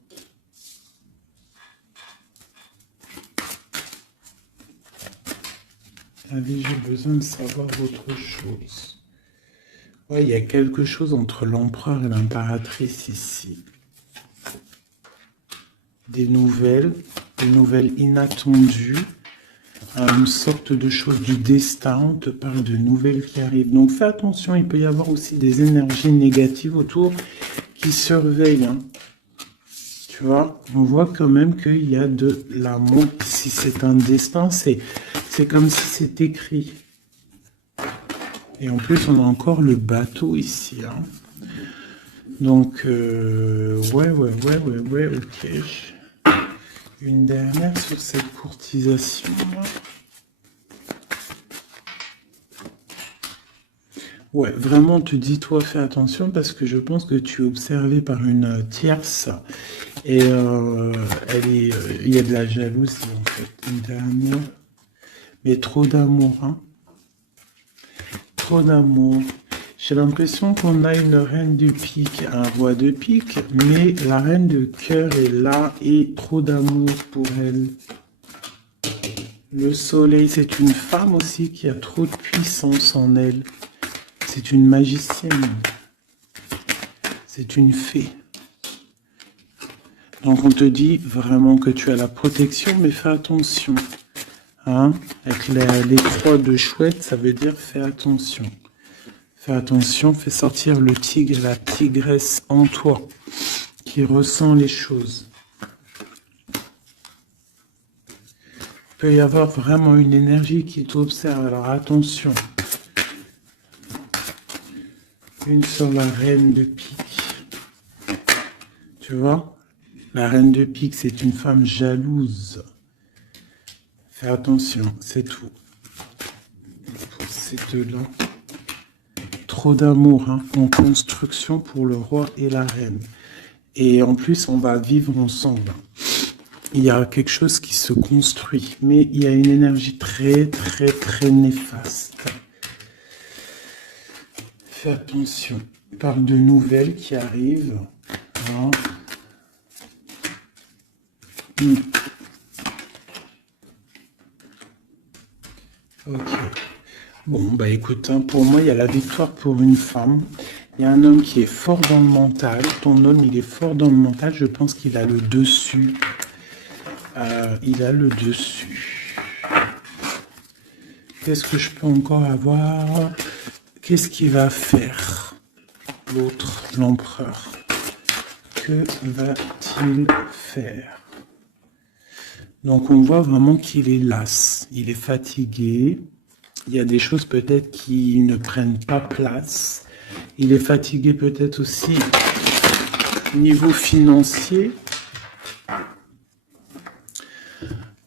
Allez, j'ai besoin de savoir autre chose. Ouais, il y a quelque chose entre l'empereur et l'impératrice ici. Des nouvelles inattendues, une sorte de chose du destin, on te parle de nouvelles qui arrivent. Donc fais attention, il peut y avoir aussi des énergies négatives autour qui surveillent. Hein. Tu vois, on voit quand même qu'il y a de l'amour. Si c'est un destin, c'est comme si c'est écrit. Et en plus, on a encore le bateau ici. Hein. Donc, ouais, ok. Une dernière sur cette courtisation. Ouais, vraiment, te dis, toi, fais attention parce que je pense que tu es observé par une tierce et il y a de la jalousie en fait. Une dernière, mais trop d'amour, hein. Trop d'amour. J'ai l'impression qu'on a une reine de pique, un roi de pique, mais la reine de cœur est là et trop d'amour pour elle. Le soleil, c'est une femme aussi qui a trop de puissance en elle. C'est une magicienne. C'est une fée. Donc on te dit vraiment que tu as la protection, mais fais attention. Hein? Avec les trois de chouette, ça veut dire fais attention. Fais attention, fais sortir le tigre, la tigresse en toi, qui ressent les choses. Il peut y avoir vraiment une énergie qui t'observe, alors attention. Une sur la reine de pique. Tu vois? La reine de pique, c'est une femme jalouse. Fais attention, c'est tout. Pour ces deux-là. Trop d'amour, hein, en construction pour le roi et la reine. Et en plus, on va vivre ensemble. Il y a quelque chose qui se construit, mais il y a une énergie très néfaste. Fais attention. On parle de nouvelles qui arrivent. Hein. Ok. Bon, bah écoute, hein, pour moi, il y a la victoire pour une femme. Il y a un homme qui est fort dans le mental. Ton homme, il est fort dans le mental. Je pense qu'il a le dessus. Il a le dessus. Qu'est-ce que je peux encore avoir? Qu'est-ce qu'il va faire? L'autre, l'empereur. Que va-t-il faire? Donc on voit vraiment qu'il est las. Il est fatigué. Il y a des choses peut-être qui ne prennent pas place. Il est fatigué peut-être aussi au niveau financier.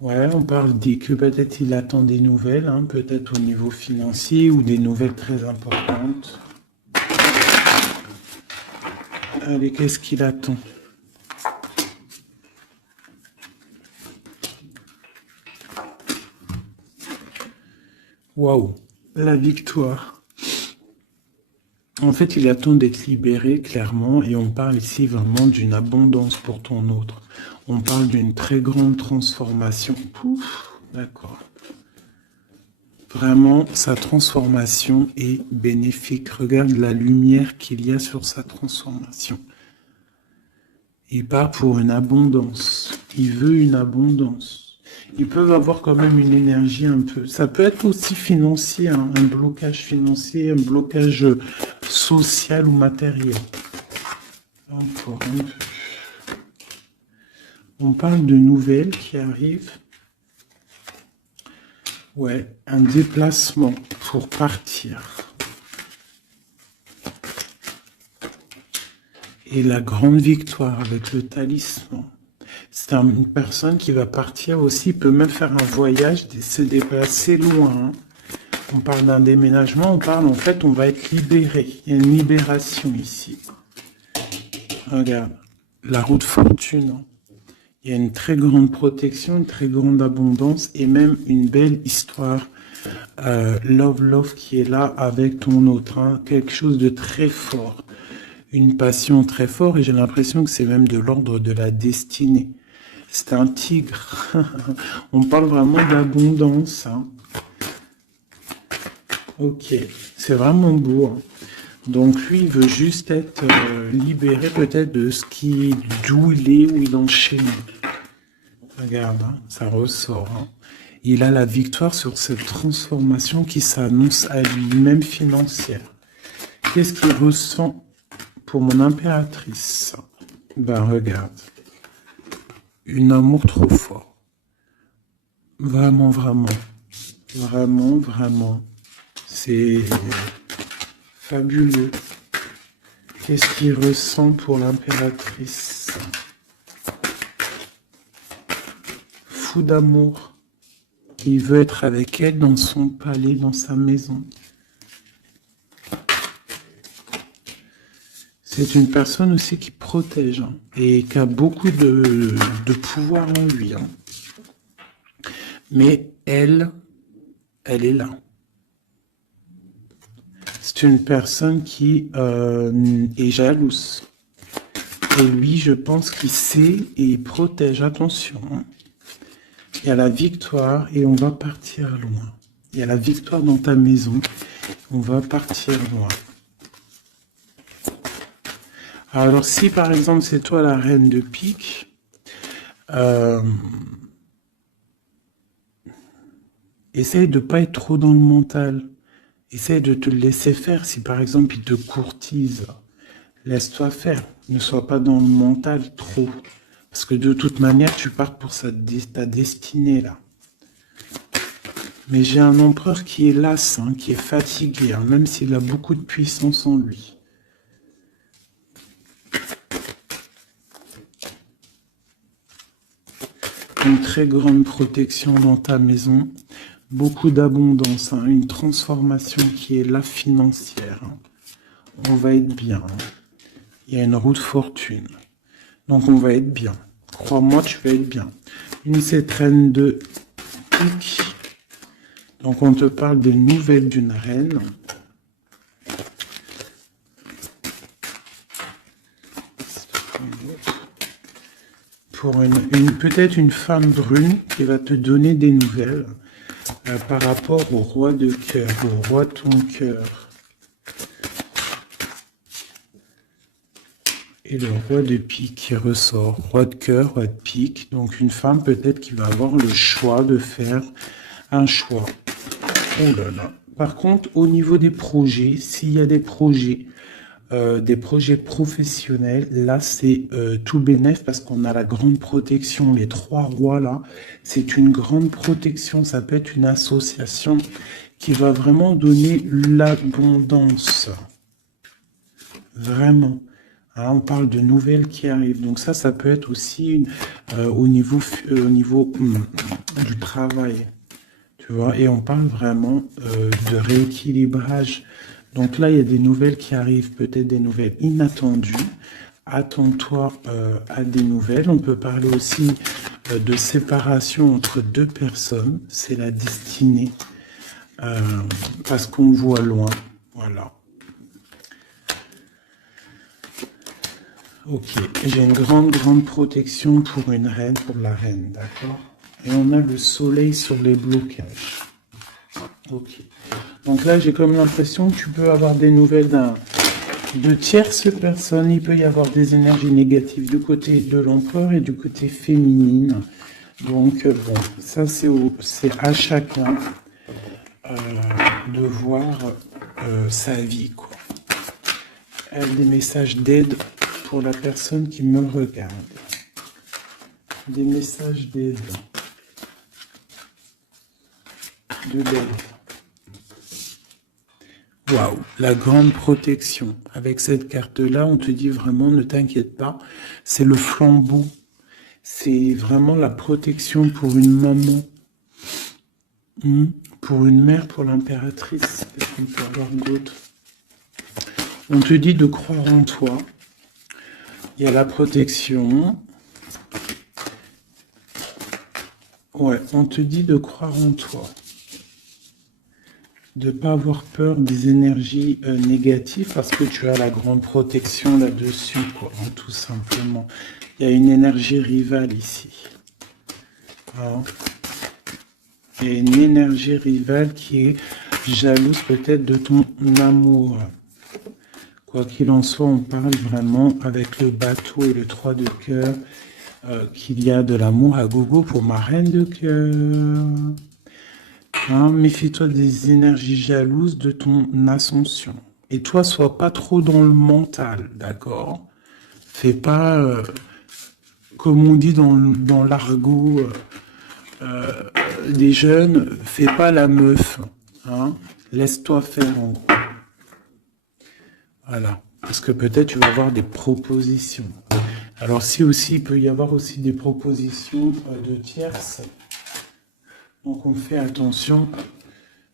Ouais, on parle que peut-être il attend des nouvelles, hein, peut-être au niveau financier ou des nouvelles très importantes. Allez, qu'est-ce qu'il attend? Waouh, la victoire. En fait, il attend d'être libéré, clairement, et on parle ici vraiment d'une abondance pour ton autre. On parle d'une très grande transformation. Pouf, d'accord. Vraiment, sa transformation est bénéfique. Regarde la lumière qu'il y a sur sa transformation. Il part pour une abondance. Il veut une abondance. Ils peuvent avoir quand même une énergie un peu. Ça peut être aussi financier, hein, un blocage financier, un blocage social ou matériel. Encore un peu. On parle de nouvelles qui arrivent. Ouais, un déplacement pour partir. Et la grande victoire avec le talisman. C'est une personne qui va partir aussi, peut même faire un voyage, se déplacer loin. Hein. On parle d'un déménagement, on parle en fait, on va être libéré. Il y a une libération ici. Regarde, la roue de fortune. Hein. Il y a une très grande protection, une très grande abondance et même une belle histoire Love qui est là avec ton autre, hein. Quelque chose de très fort, une passion très forte, et j'ai l'impression que c'est même de l'ordre de la destinée. C'est un tigre. On parle vraiment d'abondance, hein. Ok, c'est vraiment beau, hein. Donc lui, il veut juste être libéré peut-être de ce qui, d'où il est, où il est enchaîné. Regarde, hein, ça ressort, hein. Il a la victoire sur cette transformation qui s'annonce à lui-même financière. Qu'est-ce qu'il ressent pour mon impératrice? Ben regarde, un amour trop fort. Vraiment, vraiment, vraiment, vraiment. C'est fabuleux. Qu'est-ce qu'il ressent pour l'impératrice? Fou d'amour. Il veut être avec elle dans son palais, dans sa maison. C'est une personne aussi qui protège, hein, et qui a beaucoup de pouvoir en lui, hein. Mais elle est là. C'est une personne qui est jalouse. Et lui, je pense qu'il sait et il protège. Attention, hein. Il y a la victoire et on va partir loin. Il y a la victoire dans ta maison. On va partir loin. Alors, si par exemple c'est toi la reine de pique, essaye de pas être trop dans le mental. Essaye de te laisser faire. Si par exemple il te courtise, laisse-toi faire. Ne sois pas dans le mental trop. Parce que de toute manière, tu pars pour ta destinée là. Mais j'ai un empereur qui est las, hein, qui est fatigué, hein, même s'il a beaucoup de puissance en lui. Une très grande protection dans ta maison. Beaucoup d'abondance, hein, une transformation qui est là financière, hein. On va être bien, hein. Il y a une roue de fortune. Donc on va être bien. Crois-moi, tu vas être bien. Une cette reine de pique. Donc on te parle des nouvelles d'une reine. Pour peut-être une femme brune qui va te donner des nouvelles par rapport au roi de cœur, au roi de ton cœur. Et le roi de pique qui ressort, roi de cœur, roi de pique. Donc une femme peut-être qui va avoir le choix de faire un choix. Oh là là. Par contre, au niveau des projets, s'il y a des projets professionnels, là c'est tout bénef parce qu'on a la grande protection. Les trois rois là, c'est une grande protection. Ça peut être une association qui va vraiment donner l'abondance. Vraiment. Hein, on parle de nouvelles qui arrivent. Donc ça peut être aussi au niveau du travail. Tu vois, et on parle vraiment de rééquilibrage. Donc là, il y a des nouvelles qui arrivent, peut-être des nouvelles inattendues. Attends-toi à des nouvelles. On peut parler aussi de séparation entre deux personnes. C'est la destinée. Parce qu'on voit loin. Voilà. Ok, j'ai une grande protection pour une reine, pour la reine, d'accord? Et on a le soleil sur les blocages. Ok. Donc là, j'ai comme l'impression que tu peux avoir des nouvelles de tierces personnes. Il peut y avoir des énergies négatives du côté de l'empereur et du côté féminine. Donc, bon, ça, c'est à chacun de voir sa vie, quoi. Des messages d'aide pour la personne qui me regarde. Des messages d'aide. De l'aide. Waouh, la grande protection. Avec cette carte-là, on te dit vraiment, ne t'inquiète pas, c'est le flambeau. C'est vraiment la protection pour une maman, pour une mère, pour l'impératrice. Qu'est-ce qu'on peut avoir d'autre? On te dit de croire en toi. Il y a la protection. Ouais, on te dit de croire en toi. de ne pas avoir peur des énergies négatives parce que tu as la grande protection là-dessus, quoi, hein, tout simplement. Il y a une énergie rivale ici. Hein. Il y a une énergie rivale qui est jalouse peut-être de ton amour. Quoi qu'il en soit, on parle vraiment avec le bateau et le 3 de cœur qu'il y a de l'amour à gogo pour ma reine de cœur. Hein, méfie-toi des énergies jalouses de ton ascension. Et toi, sois pas trop dans le mental, d'accord? Fais pas, comme on dit dans l'argot des jeunes, fais pas la meuf. Hein? Laisse-toi faire en gros. Voilà. Parce que peut-être tu vas avoir des propositions. Alors si aussi, il peut y avoir aussi des propositions de tierces. Donc on fait attention.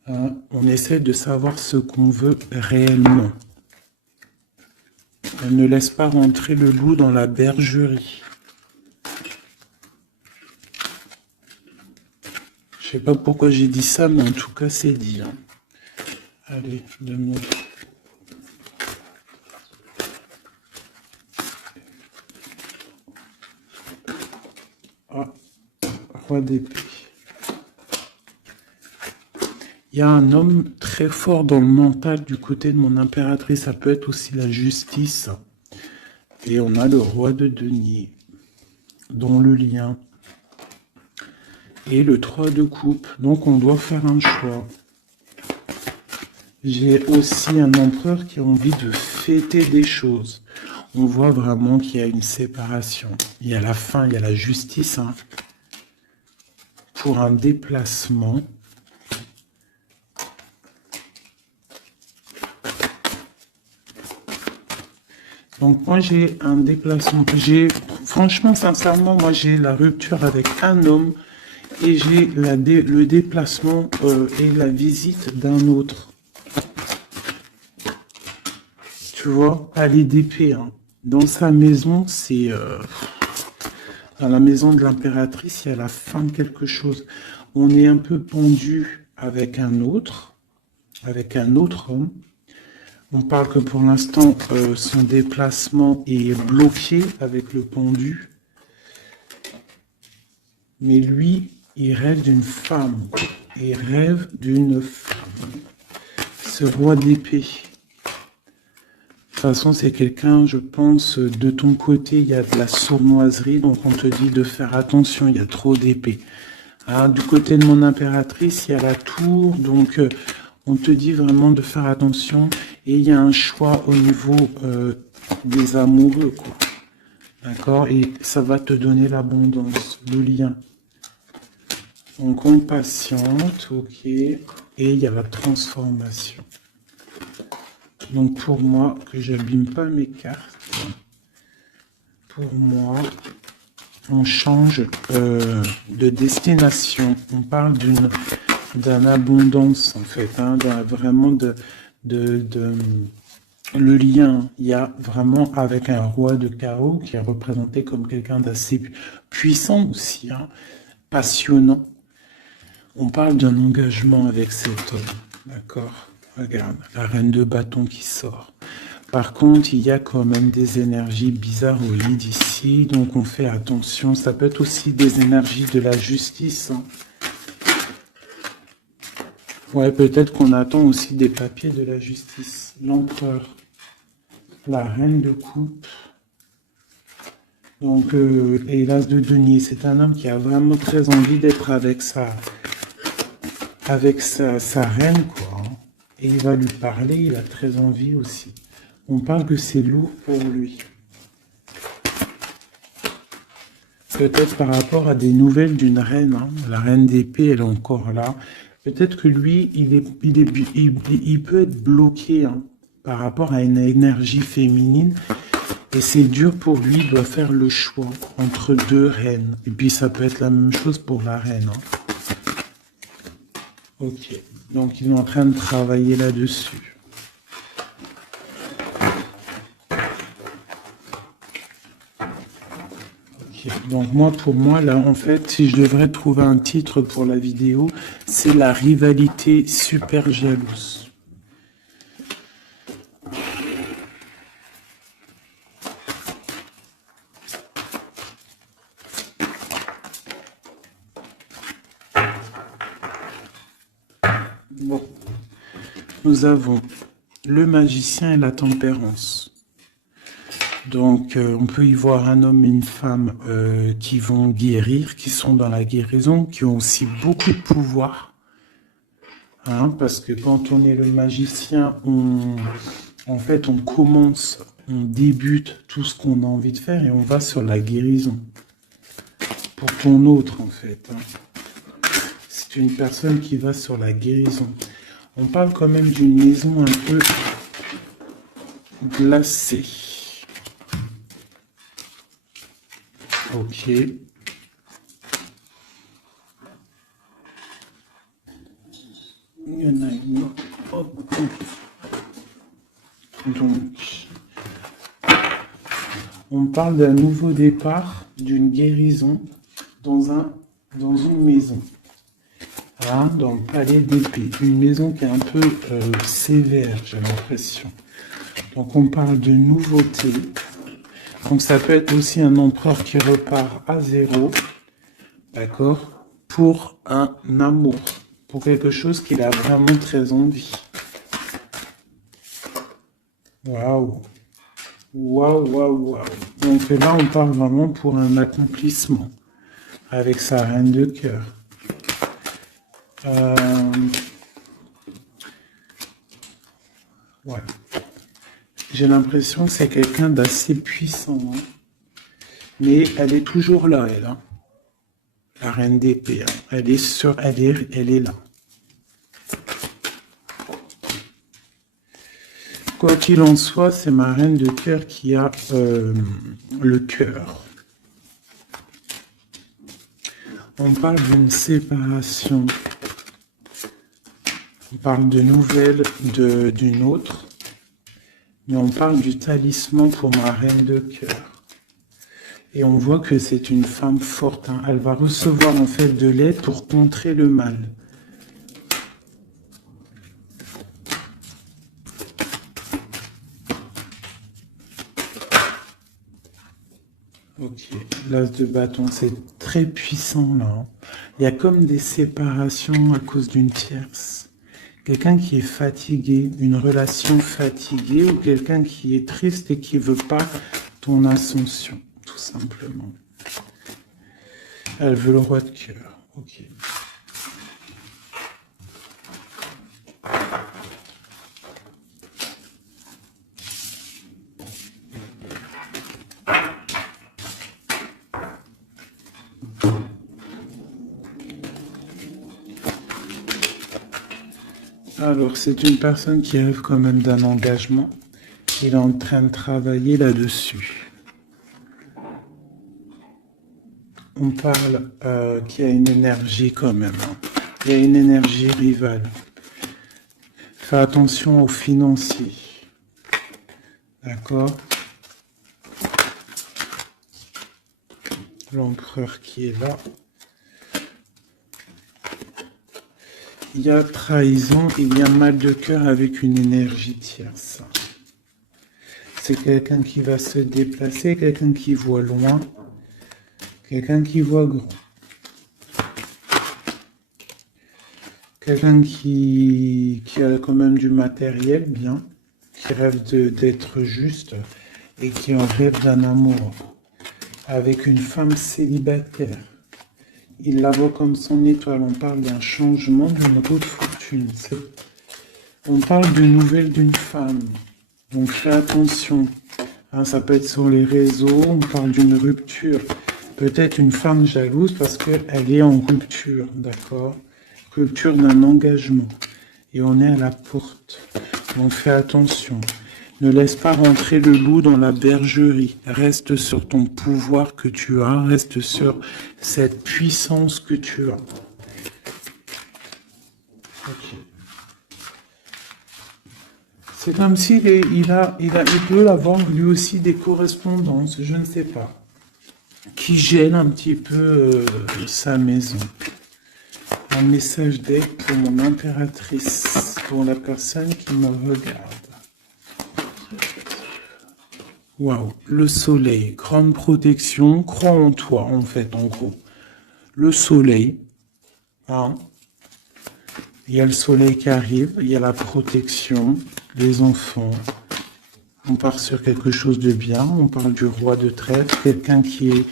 Hein, on essaie de savoir ce qu'on veut réellement. Elle ne laisse pas rentrer le loup dans la bergerie. Je sais pas pourquoi j'ai dit ça, mais en tout cas c'est dit. Hein. Allez, 2 minutes. Ah, roi d'épée. Il y a un homme très fort dans le mental du côté de mon impératrice. Ça peut être aussi la justice. Et on a le roi de denier, dont le lien. Et le 3 de coupe. Donc on doit faire un choix. J'ai aussi un empereur qui a envie de fêter des choses. On voit vraiment qu'il y a une séparation. Il y a la fin, il y a la justice. Hein, pour un déplacement. Donc moi j'ai un déplacement, franchement sincèrement moi j'ai la rupture avec un homme et j'ai le déplacement et la visite d'un autre. Tu vois, palais d'épée, hein. Dans sa maison, c'est dans la maison de l'impératrice, il y a la fin de quelque chose. On est un peu pendu avec un autre homme. On parle que pour l'instant, son déplacement est bloqué avec le pendu. Mais lui, il rêve d'une femme. Il rêve d'une femme. Ce roi d'épée. De toute façon, c'est quelqu'un, je pense, de ton côté, il y a de la sournoiserie. Donc, on te dit de faire attention, il y a trop d'épées. Hein, du côté de mon impératrice, il y a la tour. Donc, on te dit vraiment de faire attention. Et il y a un choix au niveau des amoureux, quoi. D'accord? Et ça va te donner l'abondance, le lien. Donc, on patiente, ok. Et il y a la transformation. Donc, pour moi, que j'abîme pas mes cartes, pour moi, on change de destination. On parle d'une abondance, en fait, hein, vraiment le lien, il y a vraiment avec un roi de chaos qui est représenté comme quelqu'un d'assez puissant aussi, hein, passionnant. On parle d'un engagement avec cet homme, d'accord? Regarde, la reine de bâton qui sort. Par contre, il y a quand même des énergies bizarres au lit ici, donc on fait attention. Ça peut être aussi des énergies de la justice, hein. Ouais, peut-être qu'on attend aussi des papiers de la justice. L'empereur, la reine de coupe. Donc, et l'as de denier, c'est un homme qui a vraiment très envie d'être avec sa reine, quoi. Hein. Et il va lui parler, il a très envie aussi. On parle que c'est lourd pour lui. Peut-être par rapport à des nouvelles d'une reine, hein. La reine d'épée, elle est encore là. Peut-être que lui, il peut être bloqué, hein, par rapport à une énergie féminine. Et c'est dur pour lui, il doit faire le choix entre deux reines. Et puis ça peut être la même chose pour la reine. Hein. Ok, donc ils sont en train de travailler là-dessus. Ok. Donc moi, pour moi, là, en fait, si je devrais trouver un titre pour la vidéo, c'est la rivalité super jalouse. Bon, nous avons le magicien et la tempérance. Donc, on peut y voir un homme et une femme qui vont guérir, qui sont dans la guérison, qui ont aussi beaucoup de pouvoir. Hein, parce que quand on est le magicien, en fait, on commence, on débute tout ce qu'on a envie de faire et on va sur la guérison. Pour ton autre, en fait. Hein. C'est une personne qui va sur la guérison. On parle quand même d'une maison un peu glacée. Ok. Il y en a une autre. Hop. Donc, on parle d'un nouveau départ, d'une guérison dans une maison. Hein, dans le palais d'épée. Une maison qui est un peu sévère, j'ai l'impression. Donc, on parle de nouveauté. Donc, ça peut être aussi un empereur qui repart à zéro. D'accord? Pour un amour. Pour quelque chose qu'il a vraiment très envie. Waouh! Waouh, waouh, waouh. Donc là, on parle vraiment pour un accomplissement. Avec sa reine de cœur. Ouais. J'ai l'impression que c'est quelqu'un d'assez puissant. Hein. Mais elle est toujours là, elle. Hein. La reine d'épée. Hein. Elle est là. Quoi qu'il en soit, c'est ma reine de cœur qui a le cœur. On parle d'une séparation. On parle de nouvelles d'une autre. Mais on parle du talisman pour ma reine de cœur. Et on voit que c'est une femme forte. Hein. Elle va recevoir en fait de l'aide pour contrer le mal. Ok, l'as de bâton, c'est très puissant là. Hein. Il y a comme des séparations à cause d'une tierce. Quelqu'un qui est fatigué, une relation fatiguée ou quelqu'un qui est triste et qui veut pas ton ascension, tout simplement. Elle veut le roi de cœur. Ok. Alors, c'est une personne qui rêve quand même d'un engagement. Il est en train de travailler là-dessus. On parle qu'il y a une énergie quand même. Hein. Il y a une énergie rivale. Fais attention aux financiers. D'accord? L'empereur qui est là. Il y a trahison, il y a mal de cœur avec une énergie tierce. C'est quelqu'un qui va se déplacer, quelqu'un qui voit loin, quelqu'un qui voit grand. Quelqu'un qui a quand même du matériel bien, qui rêve d'être juste et qui en rêve d'un amour avec une femme célibataire. Il la voit comme son étoile. On parle d'un changement, d'une roue de fortune. On parle d'une nouvelle d'une femme. Donc fais attention. Hein, ça peut être sur les réseaux. On parle d'une rupture. Peut-être une femme jalouse parce qu'elle est en rupture. D'accord? Rupture d'un engagement. Et on est à la porte. Donc fais attention. Ne laisse pas rentrer le loup dans la bergerie. Reste sur ton pouvoir que tu as. Reste sur cette puissance que tu as. Okay. C'est comme s'il il peut avoir lui aussi des correspondances, je ne sais pas, qui gêne un petit peu sa maison. Un message d'aide pour mon impératrice, pour la personne qui me regarde. Waouh, le soleil, grande protection, crois en toi en fait, en gros. Le soleil, hein. Il y a le soleil qui arrive, il y a la protection, les enfants. On part sur quelque chose de bien, on parle du roi de trèfle, quelqu'un qui est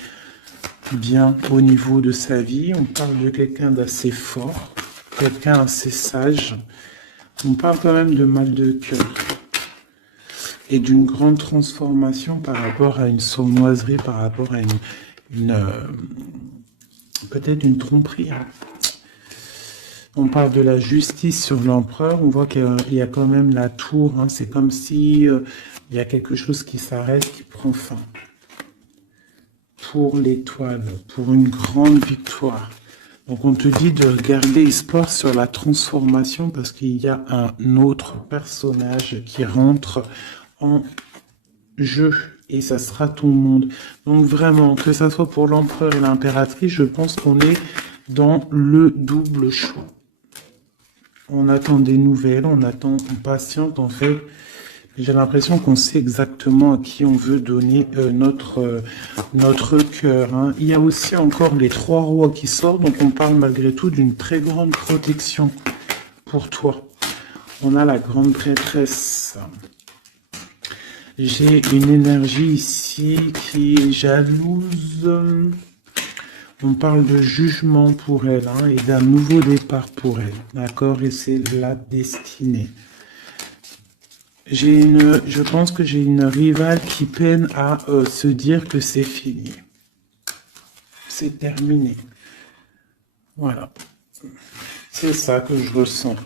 bien au niveau de sa vie, on parle de quelqu'un d'assez fort, quelqu'un assez sage. On parle quand même de mal de cœur et d'une grande transformation par rapport à une sournoiserie, par rapport à peut-être une tromperie. Hein. On parle de la justice sur l'empereur, on voit qu'il y a quand même la tour, hein. C'est comme si il y a quelque chose qui s'arrête, qui prend fin. Pour l'étoile, pour une grande victoire. Donc on te dit de garder espoir sur la transformation parce qu'il y a un autre personnage qui rentre en jeu et ça sera ton monde. Donc vraiment, que ça soit pour l'empereur et l'impératrice, je pense qu'on est dans le double choix. On attend des nouvelles, on patiente en fait. J'ai l'impression qu'on sait exactement à qui on veut donner notre cœur. Hein. Il y a aussi encore les 3 rois qui sortent, donc on parle malgré tout d'une très grande protection pour toi. On a la grande prêtresse. J'ai une énergie ici qui est jalouse. On parle de jugement pour elle hein, et d'un nouveau départ pour elle. D'accord? Et c'est la destinée. Je pense que j'ai une rivale qui peine à se dire que c'est fini. C'est terminé. Voilà. C'est ça que je ressens.